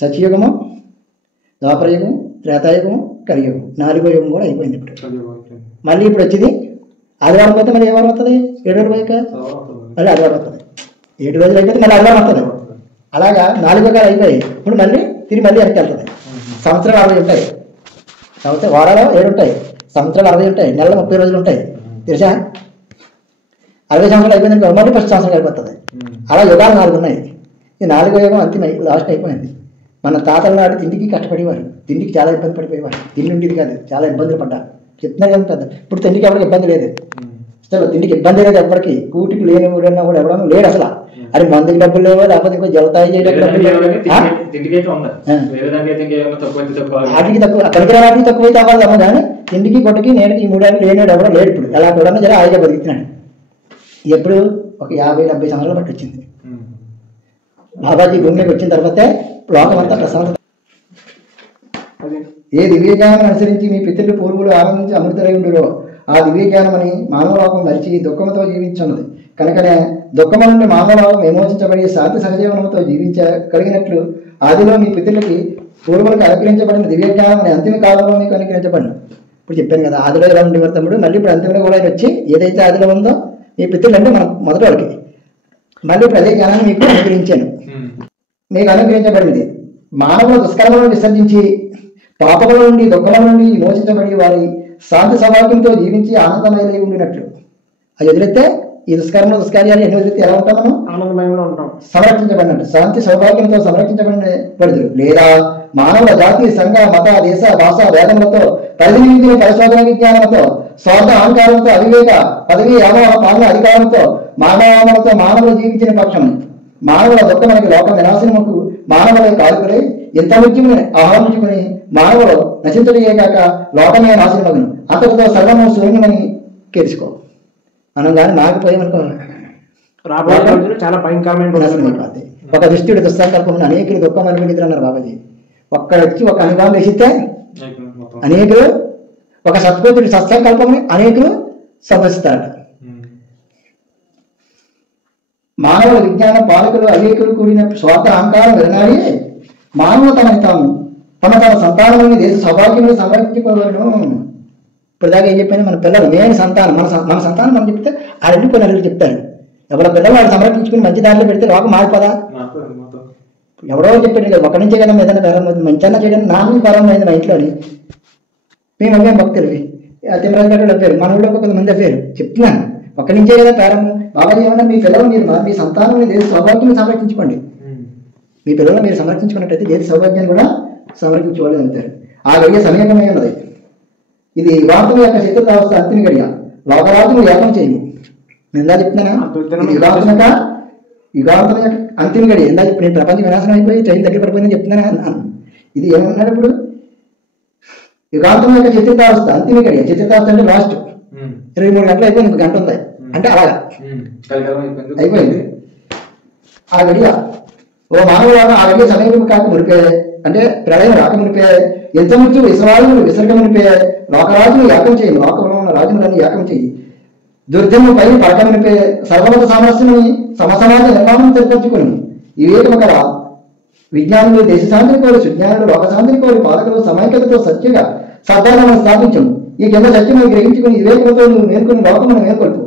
సత్యయుగము, ద్వాపరయుగం, త్రేతాయుగం, కలియుగం. 4వ యుగం కూడా అయిపోయింది. ఇప్పుడు మళ్ళీ ఇప్పుడు వచ్చింది ఆదివారం పోతే మళ్ళీ ఏ వారం వస్తుంది? 7 రోజులు పోయాక మళ్ళీ ఆదివారం వస్తుంది. 7 రోజులు అయిపోతే మళ్ళీ అలా వస్తుంది. అలాగా 4 యుగాలు అయిపోయి ఇప్పుడు మళ్ళీ తిరిగి మళ్ళీ వెనక్కి వెళ్తుంది. సంవత్సరాలు 60 ఉంటాయి, వారాలు 7 ఉంటాయి, సంవత్సరాలు 60 ఉంటాయి, నెలలో 30 రోజులు ఉంటాయి. తెలుసా? 60 సంవత్సరాలు అయిపోయింది మళ్ళీ ఫస్ట్ సంవత్సరం అయిపోతుంది. అలా యుగాలు 4 ఉన్నాయి. ఈ 4వ యుగం అంతిమ లాస్ట్ అయిపోయింది. మన తాతల నాడు తిండికి కష్టపడేవారు, తిండికి చాలా ఇబ్బంది పడిపోయేవారు. తిండి ఉండేది కాదు, చాలా ఇబ్బందులు పడ్డారు. చెప్తున్నారు కదా పెద్ద. ఇప్పుడు తిండికి ఎవరికి ఇబ్బంది లేదు, అసలు తిండికి ఇబ్బంది లేదు ఎవరికి. కూటికి లేని ఊడన్నా కూడా ఎవడన్నా లేడు అసలు. అది మందుకి డబ్బులు లేవో, లేకపోతే ఇంకో జలతాయి చేయడానికి డబ్బులు లేవు. వాటికి తక్కువ, పనికిరా వాటికి తక్కువైతే అవ్వాలమ్మా. కానీ తిండికి కొట్టుకి నేటికి 3 ఏళ్ళు లేనివాడు ఎవడో లేడు ఇప్పుడు. ఎలా కూడా జర హాయిగా బతుకుతున్నాడు. ఎప్పుడు ఒక 50-70 సంవత్సరాలు బట్టి వచ్చింది. బాబాజీ భూమిలోకి వచ్చిన తర్వాతే లోకమంతా ప్రశాంతత. ఏ దివ్యజ్ఞానం అనుసరించి మీ పితృలు పూర్వులు ఆనందించి అమృతరై ఉండురో ఆ దివ్యజ్ఞానమని మానవలోకం మరిచి దుఃఖముతో జీవించున్నది. కనుకనే దుఃఖము నుండి మానవలోకం విమోచించబడి శాంతి సహజీవనంతో జీవించగలిగినట్లు ఆదిలో మీ పితృలకి పూర్వులకు అనుగ్రహించబడిన దివ్యజ్ఞానం అంతిమ కాలంలో మీకు అనుగ్రహించబడిన. ఇప్పుడు చెప్పాను కదా, ఆదిలో ఎలా ఉండేవారు తమ్ముడు, మళ్ళీ ఇప్పుడు అంతిమంలో కూడా వచ్చి ఏదైతే ఆదిలో ఉందో మీ పితృలు అంటే మన మొదటి వాళ్ళకి మళ్ళీ ఇప్పుడు అదే జ్ఞానాన్ని మీకు అనుగ్రహించాను. మీకు అనుగ్రహించబడింది మానవుల దుష్కర్మలను విసర్జించి పాపముల నుండి దుఃఖముల నుండి విమోచించబడి వారి శాంతి సౌభాగ్యంతో జీవించి ఆనందమయ ఉండినట్లు. అది వదిలితే ఈ దుష్కార్యాలు ఎన్ని వదిలితే ఎలా ఉంటాం మనం? ఆనందమయంలో ఉంటాం. సంరక్షించబడినట్టు శాంతి సౌభాగ్యంతో సంరక్షించబడినబడుదురు. లేదా మానవుల జాతి సంఘ మత దేశ భాష వేదములతో పరిధిమించిన పరిశోధన విజ్ఞానంతో స్వార్థ అహంకారంతో అవివేక పదవి యాభవ పాలన అధికారంతో మానవతో మానవులు జీవించిన పక్షం మానవుల దుఃఖమనికి లోక వినాశనముకు మానవులే కాలుకులై ఎంత ముఖ్యమని ఆహ్వానించుకుని మానవులు నశించడే కాక లోకమే నాశనమగును. అంతటితో సర్వము శూన్యమని తెలుసుకో. మనం కానీ మారిపోయామనుకో రాబోయే రోజులు చాలా భయంకరమైన నాశనమైపోతుంది. ఒక దుష్టుడి దుస్సంకల్పం అనేకులు దుఃఖం అనుభవించారు అన్నారు బాబాజీ. ఒక్కడొచ్చి ఒక అనుభవం వేసిస్తే అనేకులు, ఒక సత్పురుషుడి సత్సంకల్పం అనేకులు సమర్శిస్తారట. మానవ విజ్ఞాన పాలకులు అవివేకులు కూడిన స్వార్థ అహంకారం వినాలి. మానవులు తమ సంతానమైన దేశ సౌభాగ్యములు సంరక్షించుకోవాలను. ఇప్పుడు దాకా ఏం చెప్పాను, మన పిల్లలు మెయిన్ సంతానం, మన సంతానం మనం చెప్తే ఆ 2 కొన్ని నలుగురు చెప్తారు. ఎవరి పిల్లలు వాళ్ళు సంరక్షించుకుని మంచి దాంట్లో పెడితే లోకం మారిపోదా? ఎవడో చెప్పాడు కదా, ఒకరి నుంచే కదా ఏదైనా ప్రారంభం మంచి చేయడానికి నా నుంచి ప్రారంభమైంది మా ఇంట్లోని. మేము అవ్వాం భక్తులవి తిమ్మరాజు గారు పేరు, మన ఊళ్ళో కొంతమంది పేరు చెప్తున్నాను. ఒక్కడి నుంచే కదా ప్రారంభం. బాబాజీ ఏమన్నా మీ పిల్లలు మీ సంతానం దేశ సౌభాగ్యాన్ని సంరక్షించుకోండి. మీ పిల్లలు మీరు సంరక్షించుకున్నట్టయితే దేశ సౌభాగ్యాన్ని కూడా సంరక్షించుకోవాలి అంటారు. ఆ గడియ సమీపమై ఉన్నది. ఇది యుగాంతం యొక్క చిత్రవస్థ అంతిమ గడియ. లోకరాజును ఏకం చేయము. నేను ఎలా చెప్తున్నానా? యుగాంతం యొక్క అంతిమ గడియ. ఎలా చెప్పి నేను ప్రపంచం వినాశనం అయిపోయి ట్రైన్ దగ్గర పడిపోయిందని చెప్తున్నానా? ఇది ఏమన్నాడు ఇప్పుడు? యుగాంతం యొక్క చిత్రవస్థ అంతిమ గడియ. చిత్రవస్థ అంటే లాస్ట్ 23 గంటలు అయిపోయింది, 1 గంట ఉంది అంటే అలాగా అయిపోయింది ఆ గడియ. ఓ మానవులాగా ఆ గడియ సమయం కాక మునిపే అంటే ప్రళయం రాక మునిపే ఎంత మృత్యు విశ్వాసులు విసర్గ మునిపే లోకరాజును ఏకం చేయి. లోకంలో ఉన్న రాజులను ఏకం చేయి. దుర్జన్మ పై పడక మునిపే సర్వమత సామరస్యమని సమసమాజ నిర్మాణం తెరపరుచుకుని వివేకము గల విజ్ఞానులు దేశశాంతిని కోరి సుజ్ఞానులు లోకశాంతిని కోరి పాలకులు సమైక్యతతో సత్యగా సద్ధారణను స్థాపించము. ఈ కింద సత్యమై గ్రహించుకుని వివేకంతో నువ్వు మేల్కొని లోకమును మేల్కొల్పు.